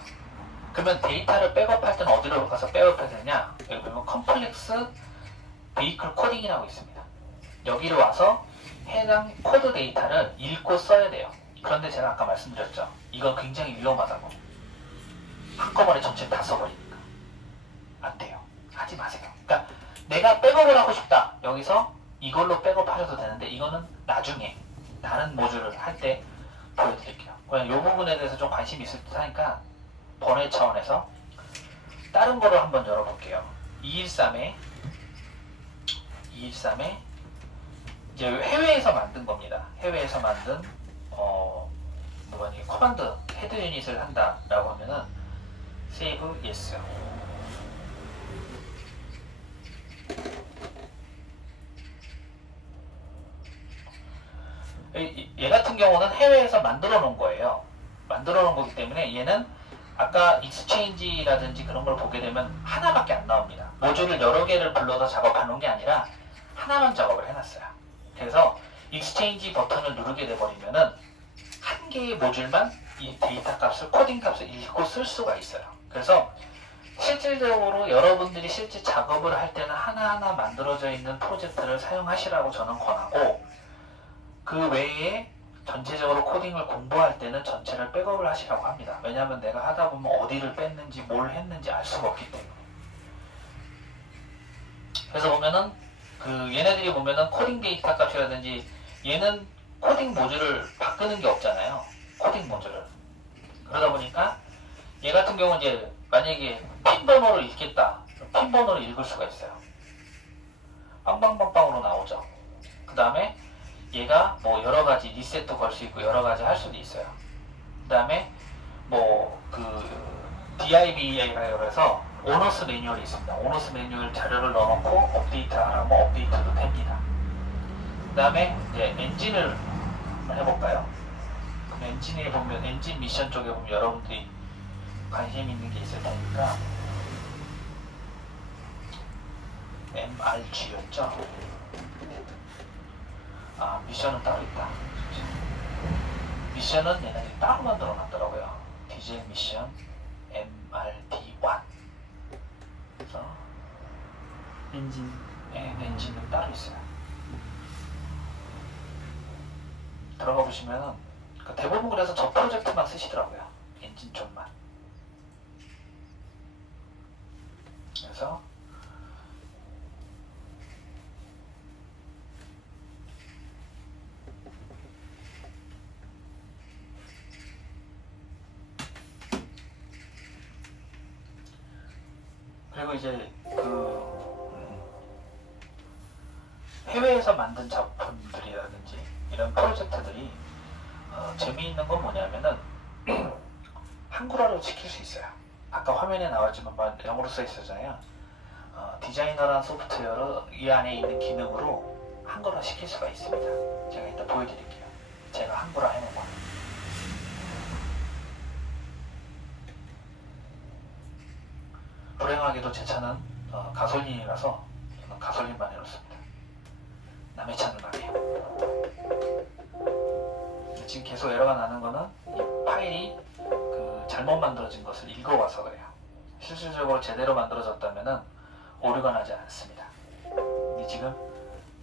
그러면 데이터를 백업할 때는 어디로 가서 백업해야 되냐? 여기 보면 컴플렉스 베이클 코딩이라고 있습니다. 여기로 와서 해당 코드 데이터를 읽고 써야 돼요. 그런데 제가 아까 말씀드렸죠. 이건 굉장히 위험하다고. 한꺼번에 전체를 다 써버리니까. 안 돼요. 하지 마세요. 그러니까 내가 백업을 하고 싶다. 여기서 이걸로 백업하셔도 되는데 이거는 나중에 다른 모듈을 할 때 보여드릴게요. 이 부분에 대해서 좀 관심이 있을 듯 하니까 번외 차원에서 다른 거를 한번 열어볼게요. 213에 이제 해외에서 만든 겁니다. 해외에서 만든 커맨드 헤드 유닛을 한다라고 하면은 save yes. 얘 같은 경우는 해외에서 만들어 놓은 거예요. 만들어 놓은 거기 때문에 얘는 아까 익스체인지라든지 그런 걸 보게 되면 하나밖에 안 나옵니다. 모듈을 여러 개를 불러서 작업하는 게 아니라 하나만 작업을 해놨어요. 그래서 익스체인지 버튼을 누르게 돼버리면은 한 개의 모듈만 이 데이터 값을, 코딩 값을 읽고 쓸 수가 있어요. 그래서 실질적으로 여러분들이 실제 작업을 할 때는 하나하나 만들어져 있는 프로젝트를 사용하시라고 저는 권하고, 그 외에 전체적으로 코딩을 공부할 때는 전체를 백업을 하시라고 합니다. 왜냐하면 내가 하다 보면 어디를 뺐는지 뭘 했는지 알 수가 없기 때문에. 그래서 보면은 얘네들이 보면은 코딩 데이터 값이라든지, 얘는 코딩 모듈을 바꾸는 게 없잖아요. 코딩 모듈을. 그러다 보니까 얘 같은 경우는 이제 만약에 핀 번호를 읽겠다. 핀 번호를 읽을 수가 있어요. 빵빵빵빵으로 나오죠. 그 다음에 얘가 뭐 여러 가지 리셋도 걸 수 있고 여러 가지 할 수도 있어요. 그 다음에 DIBA라고 해서 오너스 매뉴얼이 있습니다. 오너스 매뉴얼 자료를 넣어놓고 업데이트 하라면 업데이트도 됩니다. 그 다음에 이제 엔진을 해볼까요? 그럼 엔진에 보면, 엔진 미션 쪽에 보면 여러분들이 관심 있는 게 있을 테니까 MRG였죠? 미션은 따로 있다. 미션은 얘네들이 따로 만들어 놨더라고요. 디젤 미션 MRD1. 그래서 엔진은 따로 있어요. 들어가 보시면은 대부분 그래서 저 프로젝트만 쓰시더라고요. 엔진 쪽만. 그래서 그리고 이제 해외에서 만든 작품들이라든지 이런 프로젝트들이 재미있는 건 뭐냐면은 한글화로 시킬 수 있어요. 아까 화면에 나왔지만 영어로 써 있었잖아요. 디자이너란 소프트웨어로 이 안에 있는 기능으로 한글화 시킬 수가 있습니다. 제가 이따 보여드릴게요. 제가 한글화 해놓은 거. 불행하게도 제 차는 가솔린이라서 저는 가솔린만 해놓습니다. 남의 차는 안 해요. 지금 계속 에러가 나는 거는 이 파일이 잘못 만들어진 것을 읽어와서 그래요. 실질적으로 제대로 만들어졌다면은 오류가 나지 않습니다. 지금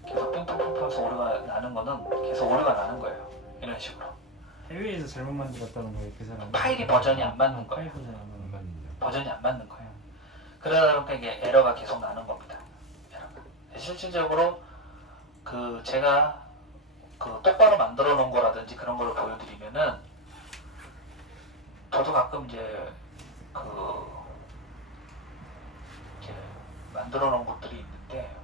계속 뿅뿅뿅뿅 오류가 나는 거는 계속 오류가 나는 거예요. 이런 식으로. 해외에서 잘못 만들었다는 거예요, 그 사람. 파일이 버전이 안 맞는 거예요. 파일 버전이 안 맞는 거예요. 버전이 안 맞는 거예요. 그러다 보니까 이게 에러가 계속 나는 겁니다. 에러가. 실질적으로 그 제가 그 똑바로 만들어 놓은 거라든지 그런 거를 보여드리면은 저도 가끔 이제 그 이제 만들어 놓은 것들이 있는데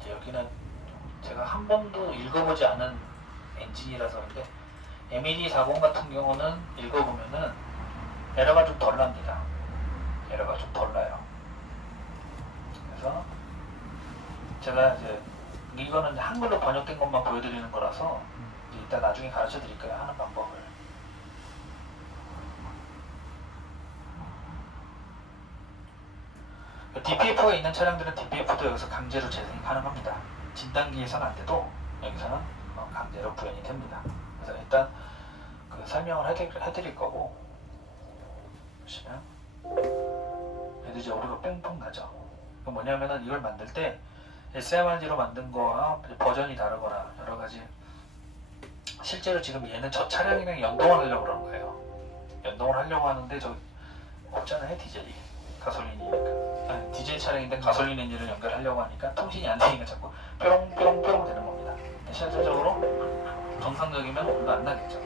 이제 여기는 제가 한 번도 읽어보지 않은 엔진이라서 그런데 MED40 같은 경우는 읽어보면은 에러가 좀 덜 납니다. 에러가 좀 덜 나요. 그래서 제가 이제 이거는 한글로 번역된 것만 보여드리는 거라서 이제 이따 나중에 가르쳐 드릴 거예요. 하는 방법을. DPF가 있는 차량들은 DPF도 여기서 강제로 재생이 가능합니다. 진단기에서는 안 돼도 여기서는 강제로 구현이 됩니다. 그래서 일단 그 설명을 해드릴 거고 보시면 얘도 이제 오류가 뺑뺑 나죠. 그 뭐냐면은 이걸 만들 때 SMRD로 만든 거와 버전이 다르거나 여러 가지 실제로 지금 얘는 저 차량이랑 연동을 하려고 그러는 거예요. 연동을 하려고 하는데 저 없잖아요, 디젤이. 가솔린이니까. 아니, 디젤 차량인데 가솔린 엔진을 연결하려고 하니까 통신이 안 되니까 자꾸 뾰롱뾰롱뾰롱 되는 겁니다. 실질적으로 정상적이면 오류가 안 나겠죠.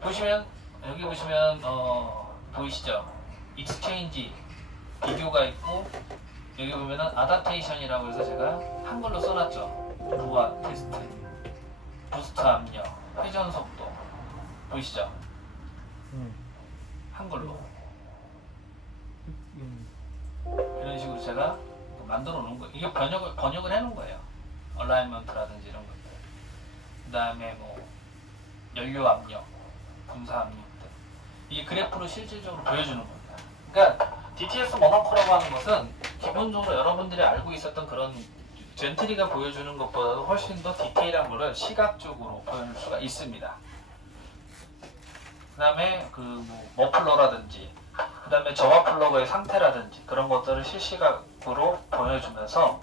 보시면 여기 보시면 보이시죠? 익스체인지 비교가 있고 여기 보면은 아답테이션이라고 해서 제가 한글로 써놨죠. 부하 테스트, 부스트 압력, 회전 속도 보이시죠? 한글로 이런 식으로 제가 만들어 놓은 거. 이게 번역을 해놓은 거예요. 얼라이먼트라든지 이런 것들. 그 다음에 뭐 연료 압력, 분사 압력 등. 이게 그래프로 실질적으로 보여주는 겁니다. 그러니까 DTS 모노코라고 하는 것은 기본적으로 여러분들이 알고 있었던 그런 젠트리가 보여주는 것보다도 훨씬 더 디테일한 거를 시각적으로 보여줄 수가 있습니다. 그 다음에 그 머플러라든지 그 다음에 저하 플러그의 상태라든지 그런 것들을 실시각으로 보여주면서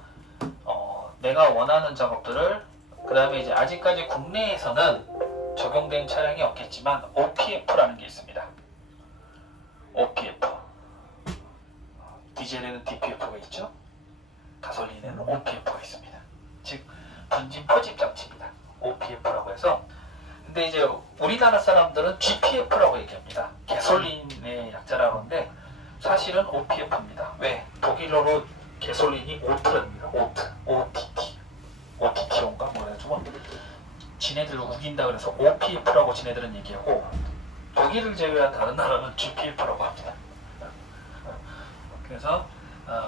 내가 원하는 작업들을 그 다음에 이제 아직까지 국내에서는 적용된 차량이 없겠지만 OPF라는 게 있습니다. OPF 디젤에는 DPF가 있죠. 가솔린에는 OPF가 있습니다. 즉 분진 포집 장치입니다. OPF라고 해서 근데 이제 우리나라 사람들은 GPF라고 얘기합니다. 가솔린의 약자라고 하는데 사실은 OPF입니다. 왜? 독일어로 가솔린이 오트랍니다. OTT인가 뭐래가지고 지네들 우긴다 그래서 OPF라고 지네들은 얘기하고 독일을 제외한 다른 나라는 GPF라고 합니다. 그래서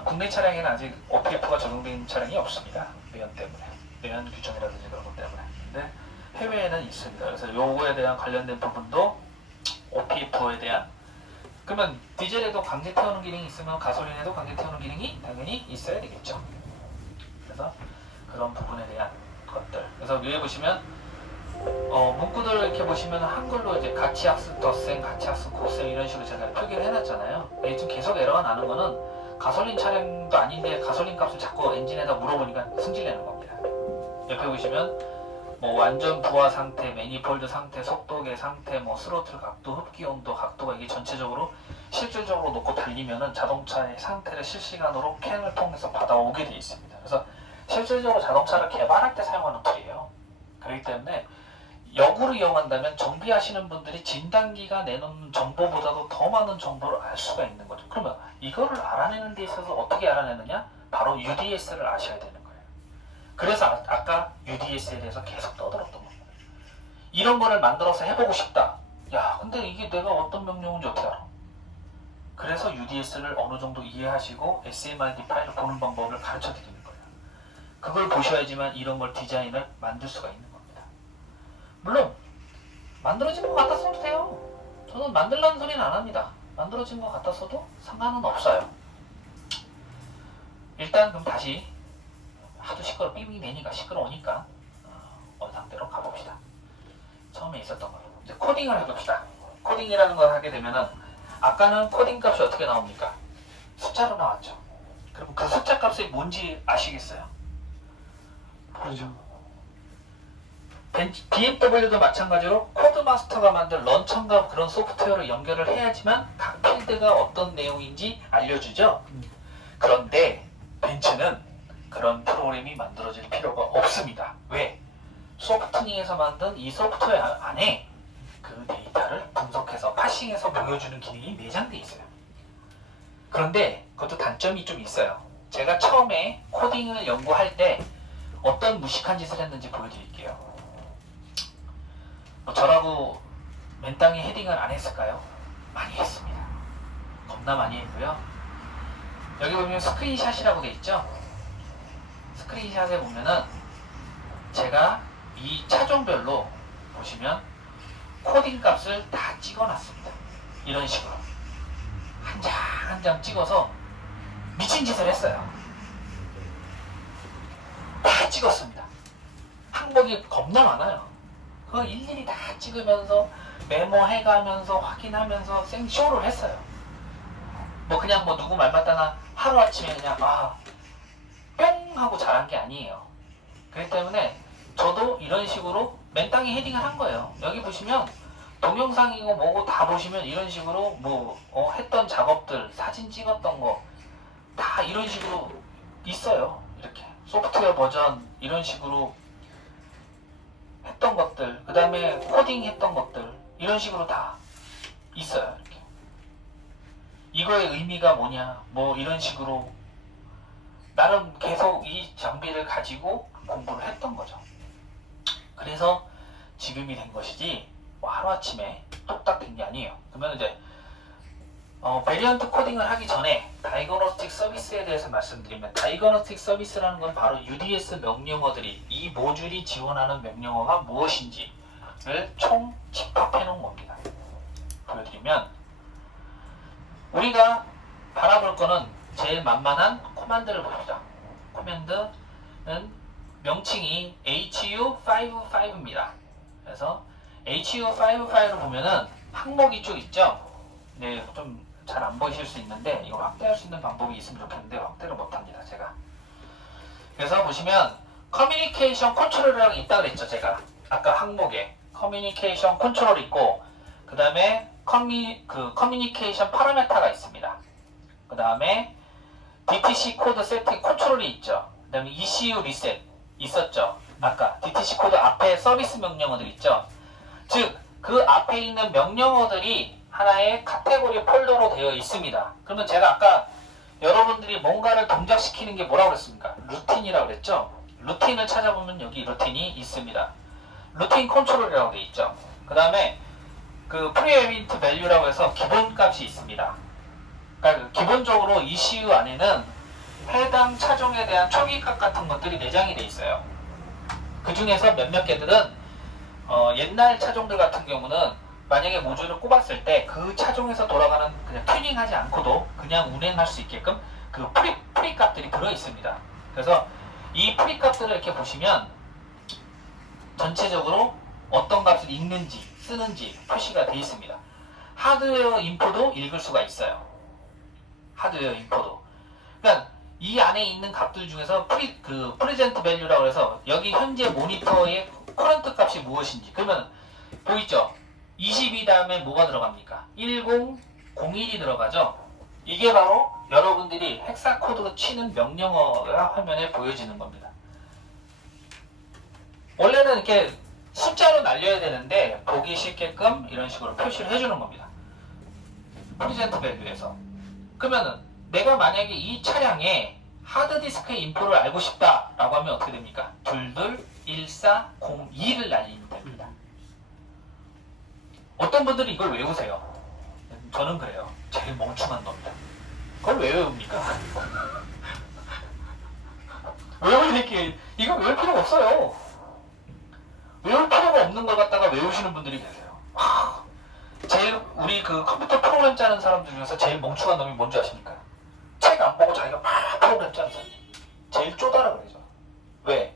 국내 차량에는 아직 OPF가 적용된 차량이 없습니다. 매연 때문에 매연 규정이라든지 그런 것 때문에. 근데 해외에는 있습니다. 그래서 요거에 대한 관련된 부분도 OPF에 대한 그러면 디젤에도 강제 태우는 기능이 있으면 가솔린에도 강제 태우는 기능이 당연히 있어야 되겠죠. 그래서 그런 부분에 대한 것들. 그래서 위에 보시면 문구들 이렇게 보시면 한글로 이제 가치학습 덧셈, 가치학습 고셈 이런 식으로 제가 표기를 해놨잖아요. 지금 계속 에러가 나는 거는 가솔린 차량도 아닌데 가솔린 값을 자꾸 엔진에다 물어보니까 승질내는 겁니다. 옆에 보시면 뭐 완전 부하 상태, 매니폴드 상태, 속도계 상태, 뭐 스로틀 각도, 흡기 온도, 각도가 이게 전체적으로 실질적으로 놓고 달리면은 자동차의 상태를 실시간으로 캔을 통해서 받아오게 되어 있습니다. 그래서 실질적으로 자동차를 개발할 때 사용하는 툴이에요. 그렇기 때문에 역으로 이용한다면 정비하시는 분들이 진단기가 내놓는 정보보다도 더 많은 정보를 알 수가 있는 거죠. 그러면 이거를 알아내는 데 있어서 어떻게 알아내느냐? 바로 UDS를 아셔야 되는 거예요. 그래서 아까 UDS에 대해서 계속 떠들었던 겁니다. 이런 거를 만들어서 해보고 싶다. 야, 근데 이게 내가 어떤 명령인지 어떻게 알아? 그래서 UDS를 어느 정도 이해하시고 SMRD 파일을 보는 방법을 가르쳐 드리는 거예요. 그걸 보셔야지만 이런 걸 디자인을 만들 수가 있는 겁니다. 물론 만들어진 것 같았어도 돼요. 저는 만들라는 소리는 안 합니다. 만들어진 것 같았어도 상관은 없어요. 일단 그럼 다시 하도 삐빙 되니까 시끄러우니까 원상대로 가봅시다. 처음에 있었던 걸로 이제 코딩을 해봅시다. 코딩이라는 걸 하게 되면은 아까는 코딩 값이 어떻게 나옵니까? 숫자로 나왔죠. 그럼 그 숫자 값이 뭔지 아시겠어요? 모르죠. BMW도 마찬가지로 코드마스터가 만든 런처인가 그런 소프트웨어로 연결을 해야지만 각 필드가 어떤 내용인지 알려주죠. 그런데 벤츠는 그런 프로그램이 만들어질 필요가 없습니다. 왜? 소프트닝에서 만든 이 소프트웨어 안에 그 데이터를 분석해서 파싱해서 보여주는 기능이 내장돼 있어요. 그런데 그것도 단점이 좀 있어요. 제가 처음에 코딩을 연구할 때 어떤 무식한 짓을 했는지 보여드릴게요. 저라고 맨땅에 헤딩을 안 했을까요? 많이 했습니다. 겁나 많이 했고요. 여기 보면 스크린샷이라고 돼 있죠? 스크린샷에 보면은 제가 이 차종별로 보시면 코딩 값을 다 찍어놨습니다. 이런 식으로 한 장 한 장 찍어서 미친 짓을 했어요. 다 찍었습니다. 항목이 겁나 많아요. 그거 일일이 다 찍으면서 메모해가면서 확인하면서 생쇼를 했어요. 뭐 그냥 뭐 누구 말 맞다나 하루아침에 그냥 뿅 하고 잘한 게 아니에요. 그렇기 때문에 저도 이런 식으로 맨땅에 헤딩을 한 거예요. 여기 보시면 동영상이고 뭐고 다 보시면 이런 식으로 뭐 했던 작업들, 사진 찍었던 거 다 이런 식으로 있어요. 이렇게 소프트웨어 버전 이런 식으로 했던 것들, 그 다음에 코딩 했던 것들 이런 식으로 다 있어요. 이렇게. 이거의 의미가 뭐냐 뭐 이런 식으로 나름 계속 이 장비를 가지고 공부를 했던 거죠. 그래서 지금이 된 것이지 뭐 하루아침에 뚝딱 된 게 아니에요. 그러면 이제 베리언트 코딩을 하기 전에 다이거노스틱 서비스에 대해서 말씀드리면, 다이거노스틱 서비스라는 건 바로 UDS 명령어들이, 이 모듈이 지원하는 명령어가 무엇인지를 총 집합해 놓은 겁니다. 보여드리면 우리가 바라볼 거는 제일 만만한 코만드를 보시죠. 코만드는 명칭이 HU55입니다. 그래서 HU55를 보면은 항목이 쭉 있죠. 네, 좀 잘 안 보이실 수 있는데 이거 확대할 수 있는 방법이 있으면 좋겠는데 확대를 못합니다, 제가. 그래서 보시면 커뮤니케이션 컨트롤이라고 있다 그랬죠, 제가. 아까 항목에 커뮤니케이션 컨트롤이 있고, 그 다음에 커뮤니케이션 파라메타가 있습니다. 그 다음에 DTC 코드 세팅 컨트롤이 있죠. 그 다음에 ECU 리셋 있었죠. 아까 DTC 코드 앞에 서비스 명령어들 있죠. 즉, 그 앞에 있는 명령어들이 하나의 카테고리 폴더로 되어 있습니다. 그러면 제가 아까 여러분들이 뭔가를 동작시키는 게 뭐라고 그랬습니까? 루틴이라고 그랬죠. 루틴을 찾아보면 여기 루틴이 있습니다. 루틴 컨트롤이라고 되어 있죠. 그 다음에 그 프리에비트 밸류라고 해서 기본값이 있습니다. 그러니까 기본적으로 ECU 안에는 해당 차종에 대한 초기값 같은 것들이 내장이 되어 있어요. 그 중에서 몇몇 개들은 옛날 차종들 같은 경우는 만약에 모듈을 꼽았을 때 그 차종에서 돌아가는 그냥 튜닝하지 않고도 그냥 운행할 수 있게끔 그 프리 값들이 들어 있습니다. 그래서 이 프리 값들을 이렇게 보시면 전체적으로 어떤 값을 읽는지 쓰는지 표시가 되어 있습니다. 하드웨어 인포도 읽을 수가 있어요. 하드웨어 인포도. 그러니까 이 안에 있는 값들 중에서 프레젠트 밸류라고 해서 여기 현재 모니터의 커런트 값이 무엇인지, 그러면 보이죠? 22 다음에 뭐가 들어갑니까? 1001이 들어가죠? 이게 바로 여러분들이 헥사 코드로 치는 명령어가 화면에 보여지는 겁니다. 원래는 이렇게 숫자로 날려야 되는데 보기 쉽게끔 이런 식으로 표시를 해주는 겁니다. 프레젠트 밸류에서. 그러면은 내가 만약에 이 차량에 하드디스크의 인포를 알고 싶다라고 하면 어떻게 됩니까? 221402를 날리면 됩니다. 어떤 분들이 이걸 외우세요. 저는 그래요. 제일 멍청한 놈이다. 그걸 왜 외웁니까? 외우니까 이거 외울 필요가 없어요. 외울 필요가 없는 걸 갖다가 외우시는 분들이 계세요. 제일 우리 그 컴퓨터 프로그램 짜는 사람들 중에서 제일 멍청한 놈이 뭔지 아십니까? 책 안 보고 자기가 막 프로그램 짜는 사람. 제일 쪼다라 그러죠. 왜?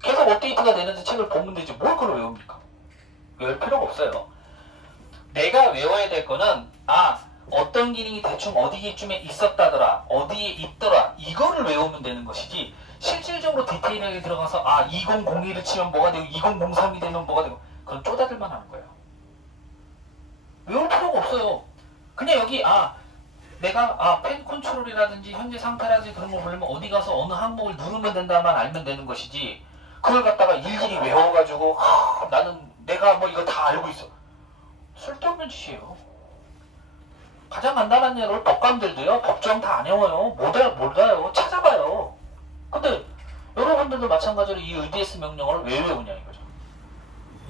계속 업데이트가 되는데 책을 보면 되지 뭘 그걸 외웁니까? 외울 필요가 없어요. 내가 외워야 될 거는 어떤 기능이 대충 어디쯤에 있었다더라, 어디에 있더라, 이거를 외우면 되는 것이지 실질적으로 디테일하게 들어가서 2002를 치면 뭐가 되고 2003이 되면 뭐가 되고 그건 쪼다들만 하는 거예요. 외울 필요가 없어요. 그냥 여기 내가 펜 컨트롤이라든지 현재 상태라든지 그런 거 보려면 어디 가서 어느 항목을 누르면 된다만 알면 되는 것이지 그걸 갖다가 일일이 외워가지고 나는 내가 뭐 이거 다 알고 있어. 쓸데없는 짓이에요. 가장 간단한 예로 법관들도요. 법조항 다 안 외워요. 못 알아요. 찾아봐요. 근데 여러분들도 마찬가지로 이 EDS 명령어를 왜 외우냐 이거죠.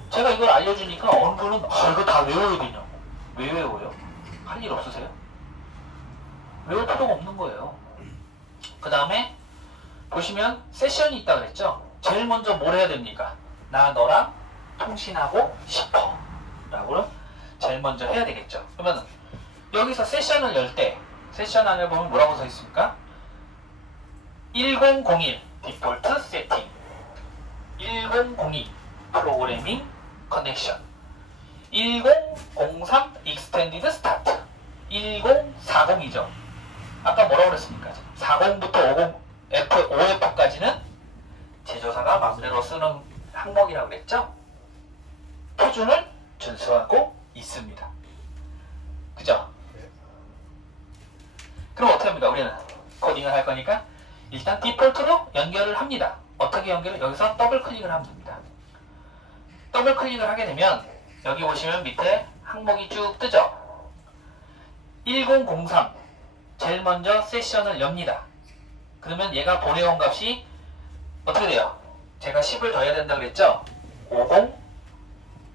제가 이걸 알려주니까 어느 분은 이거 다 외워야 되냐고. 왜 외워요? 할 일 없으세요? 외울 필요가 없는 거예요. 그 다음에 보시면 세션이 있다 그랬죠? 제일 먼저 뭘 해야 됩니까? 나 너랑 통신하고 싶어 라고 제일 먼저 해야 되겠죠. 그러면 여기서 세션을 열 때 세션 안에 보면 뭐라고 써 있습니까? 1001 디폴트 세팅 1002 프로그래밍 커넥션 1003 익스텐디드 스타트 1040이죠. 아까 뭐라고 그랬습니까? 40부터 5F까지는 제조사가 마음대로 쓰는 항목이라고 그랬죠? 표준을 준수하고 있습니다. 그죠? 그럼 어떻게 합니까? 우리는 코딩을 할 거니까 일단 디폴트로 연결을 합니다. 어떻게 연결을? 여기서 더블 클릭을 하면 됩니다. 더블 클릭을 하게 되면 여기 보시면 밑에 항목이 쭉 뜨죠? 1003 제일 먼저 세션을 엽니다. 그러면 얘가 보내온 값이 어떻게 돼요? 제가 10을 더해야 된다고 그랬죠?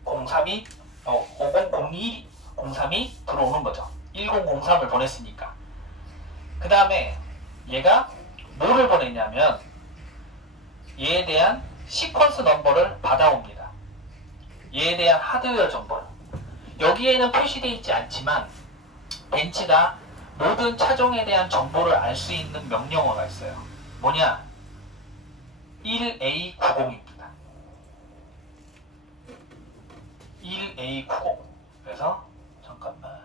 5003이 500203이 들어오는 거죠. 1003을 보냈으니까. 그 다음에 얘가 뭐를 보냈냐면 얘에 대한 시퀀스 넘버를 받아옵니다. 얘에 대한 하드웨어 정보를. 여기에는 표시되어 있지 않지만 벤치가 모든 차종에 대한 정보를 알 수 있는 명령어가 있어요. 뭐냐? 1A90입니다. 1A90. 그래서 잠깐만.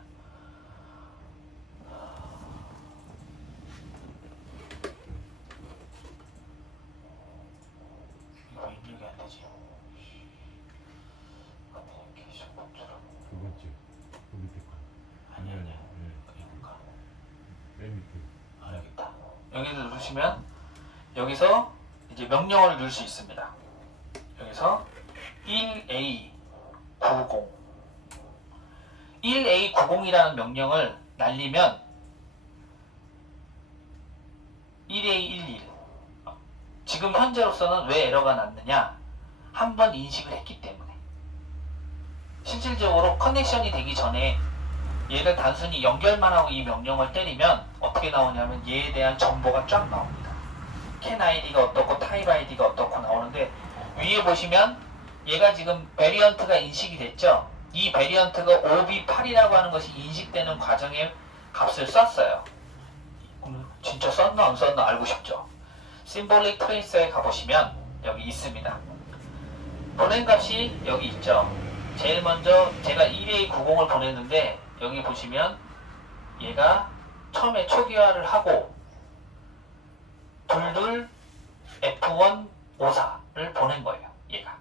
이거 입력이 안 되지. 커뮤니케이션 컨트롤. 두 번째 그 밑에 거 아니야. 네. 이건가? 맨 밑에 여기 있다. 여기를 누르시면 여기서 이제 명령어를 넣을 수 있습니다. 여기서 1A90 1A90이라는 명령을 날리면 1A11 지금 현재로서는 왜 에러가 났느냐? 한번 인식을 했기 때문에 실질적으로 커넥션이 되기 전에 얘를 단순히 연결만 하고 이 명령을 때리면 어떻게 나오냐면 얘에 대한 정보가 쫙 나옵니다. 캔 아이디가 어떻고 타입 아이디가 어떻고 나오는데 위에 보시면 얘가 지금 베리언트가 인식이 됐죠. 이 베리언트가 OB8이라고 하는 것이 인식되는 과정에 값을 썼어요. 진짜 썼나 안 썼나 알고 싶죠. 심볼릭 트레이스에 가보시면 여기 있습니다. 보낸 값이 여기 있죠. 제일 먼저 제가 1A90을 보냈는데 여기 보시면 얘가 처음에 초기화를 하고 둘둘 F154를 보낸 거예요. 얘가.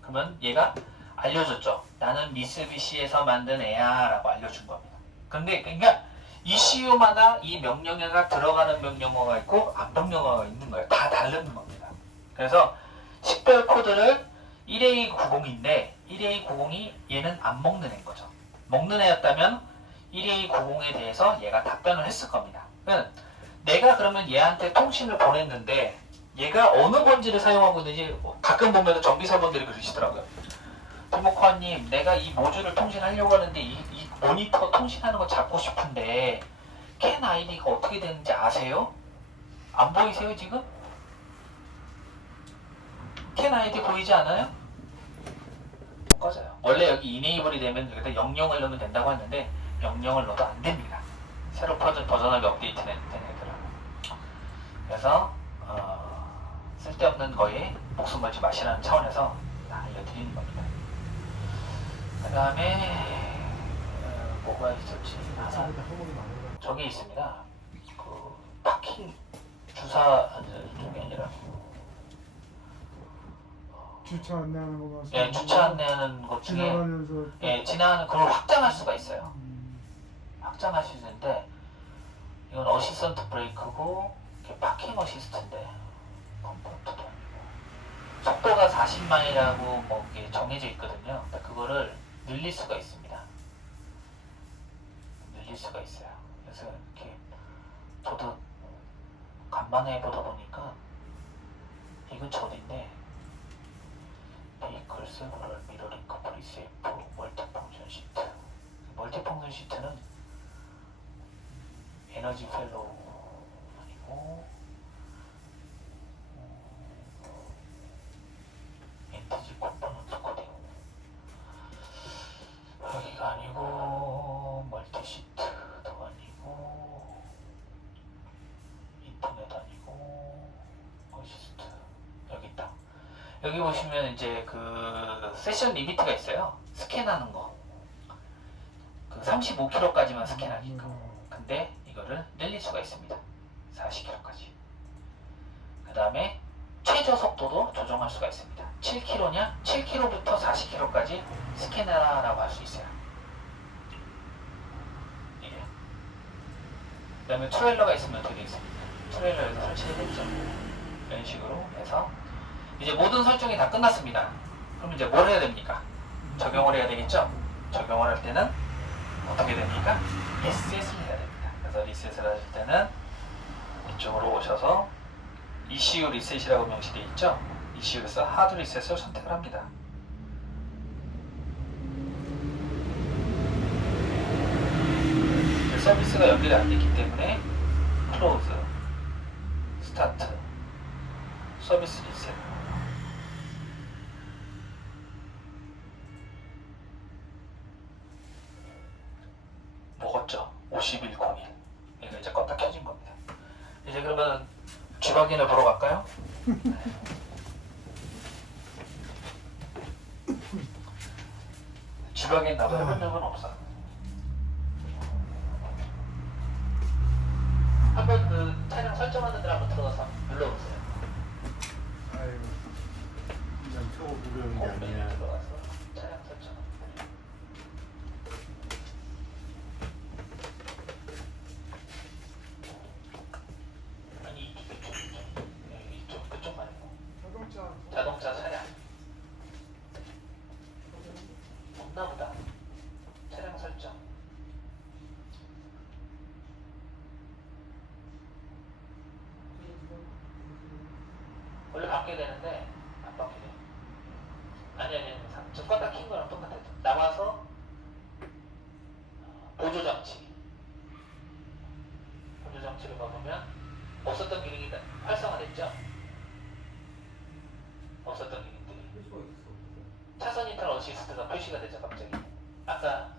그러면 얘가 알려줬죠. 나는 미쓰비시에서 만든 애야 라고 알려준 겁니다. 근데 그러니까 ECU마다 이 명령어가 들어가는 명령어가 있고 안 명령어가 있는 거예요. 다 다른 겁니다. 그래서 식별 코드를 1A90인데 1A90이 얘는 안 먹는 애인 거죠. 먹는 애였다면 1A90에 대해서 얘가 답변을 했을 겁니다. 내가 그러면 얘한테 통신을 보냈는데 얘가 어느 번지를 사용하고 있는지 가끔 보면 정비사분들이 그러시더라고요. 디모코아님, 내가 이 모듈을 통신하려고 하는데 이 모니터 통신하는 거 잡고 싶은데 캔 아이디가 어떻게 되는지 아세요? 안 보이세요 지금? 캔 아이디 보이지 않아요? 못 꺼져요. 원래 여기 이네이블이 되면 여기다 00을 넣으면 된다고 했는데 00을 넣어도 안 됩니다. 새로 버전하게 업데이트 된 애들은. 그래서 쓸데없는 거에 목숨 걸지 마시라는 차원에서 알려드리는 겁니다. 그 다음에 뭐가 있을지 하나 저기 있습니다. 그 파킹 주사 쪽이 아니라 주차 안내하는 거 봐서. 예, 주차 안내하는 것 중에 지나가면서. 예, 지나가는 그걸 확장할 수가 있어요. 음, 확장할 수 있는데 이건 어시스턴트 브레이크고 이게 파킹 어시스트인데 컴포트도 아니고 속도가 40마일이라고 뭐 이게 정해져 있거든요. 근데 그거를 늘릴 수가 있습니다. 늘릴 수가 있어요. 그래서 이렇게 저도 간만에 해보다 보니까 이건 저인데 베이클 세브럴 미러링크 프리세이프 멀티펑션 시트. 멀티펑션 시트는 에너지 펠로우 아니고 엔티지 컴포넌트 코딩 여기가 아니고 멀티 시트도 아니고 인터넷 아니고 어시스트 여기 있다. 여기 보시면 이제 그 세션 리미트가 있어요. 스캔하는 거. 그 35km까지만 스캔하게끔. 근데 이거를 늘릴 수가 있습니다. 40km까지. 그 다음에 최저 속도도 조정할 수가 있습니다. 7km냐? 7km부터 40km까지 스캔하라고 할 수 있어요. 예. 그 다음에 트레일러가 있으면 어떻게 되겠습니까? 트레일러 여기서 설치해야겠죠. 이런 식으로 해서 이제 모든 설정이 다 끝났습니다. 그럼 이제 뭘 해야 됩니까? 적용을 해야 되겠죠? 적용을 할 때는 어떻게 됩니까? 리셋을 해야 됩니다. 그래서 리셋을 하실 때는 이쪽으로 오셔서 ECU 리셋이라고 명시되어 있죠? ECU에서 하드 리셋을 선택을 합니다. 서비스가 연결이 안 됐기 때문에 클로즈, 스타트, 서비스 리셋. 먹었죠? 5101. 이거 이제 껐다 켜진 겁니다. 이제 그러면 쥐박인을 보러 갈까요? 쥐박인 나도 해본 적은 없어. 한번 그 차량 설정하는 데 한번 들어가서 눌러보세요. 아이고. 그냥 초보 부르는 게 아니야. 들어가서 차량 설정. 아니 이쪽 그쪽 말고 자동차 차량 없나 보다. 차량 설정. 원래 바뀌어야 되는데 안 바뀌네. 아니 저 껐다 킨 거랑 똑같아. 나와서 보조 장치. 보조 장치를 봐보면 없었던 기능이 활성화됐죠. 없었던 기능들이. 차선 이탈 어시스트가 표시가 되죠 갑자기. 아까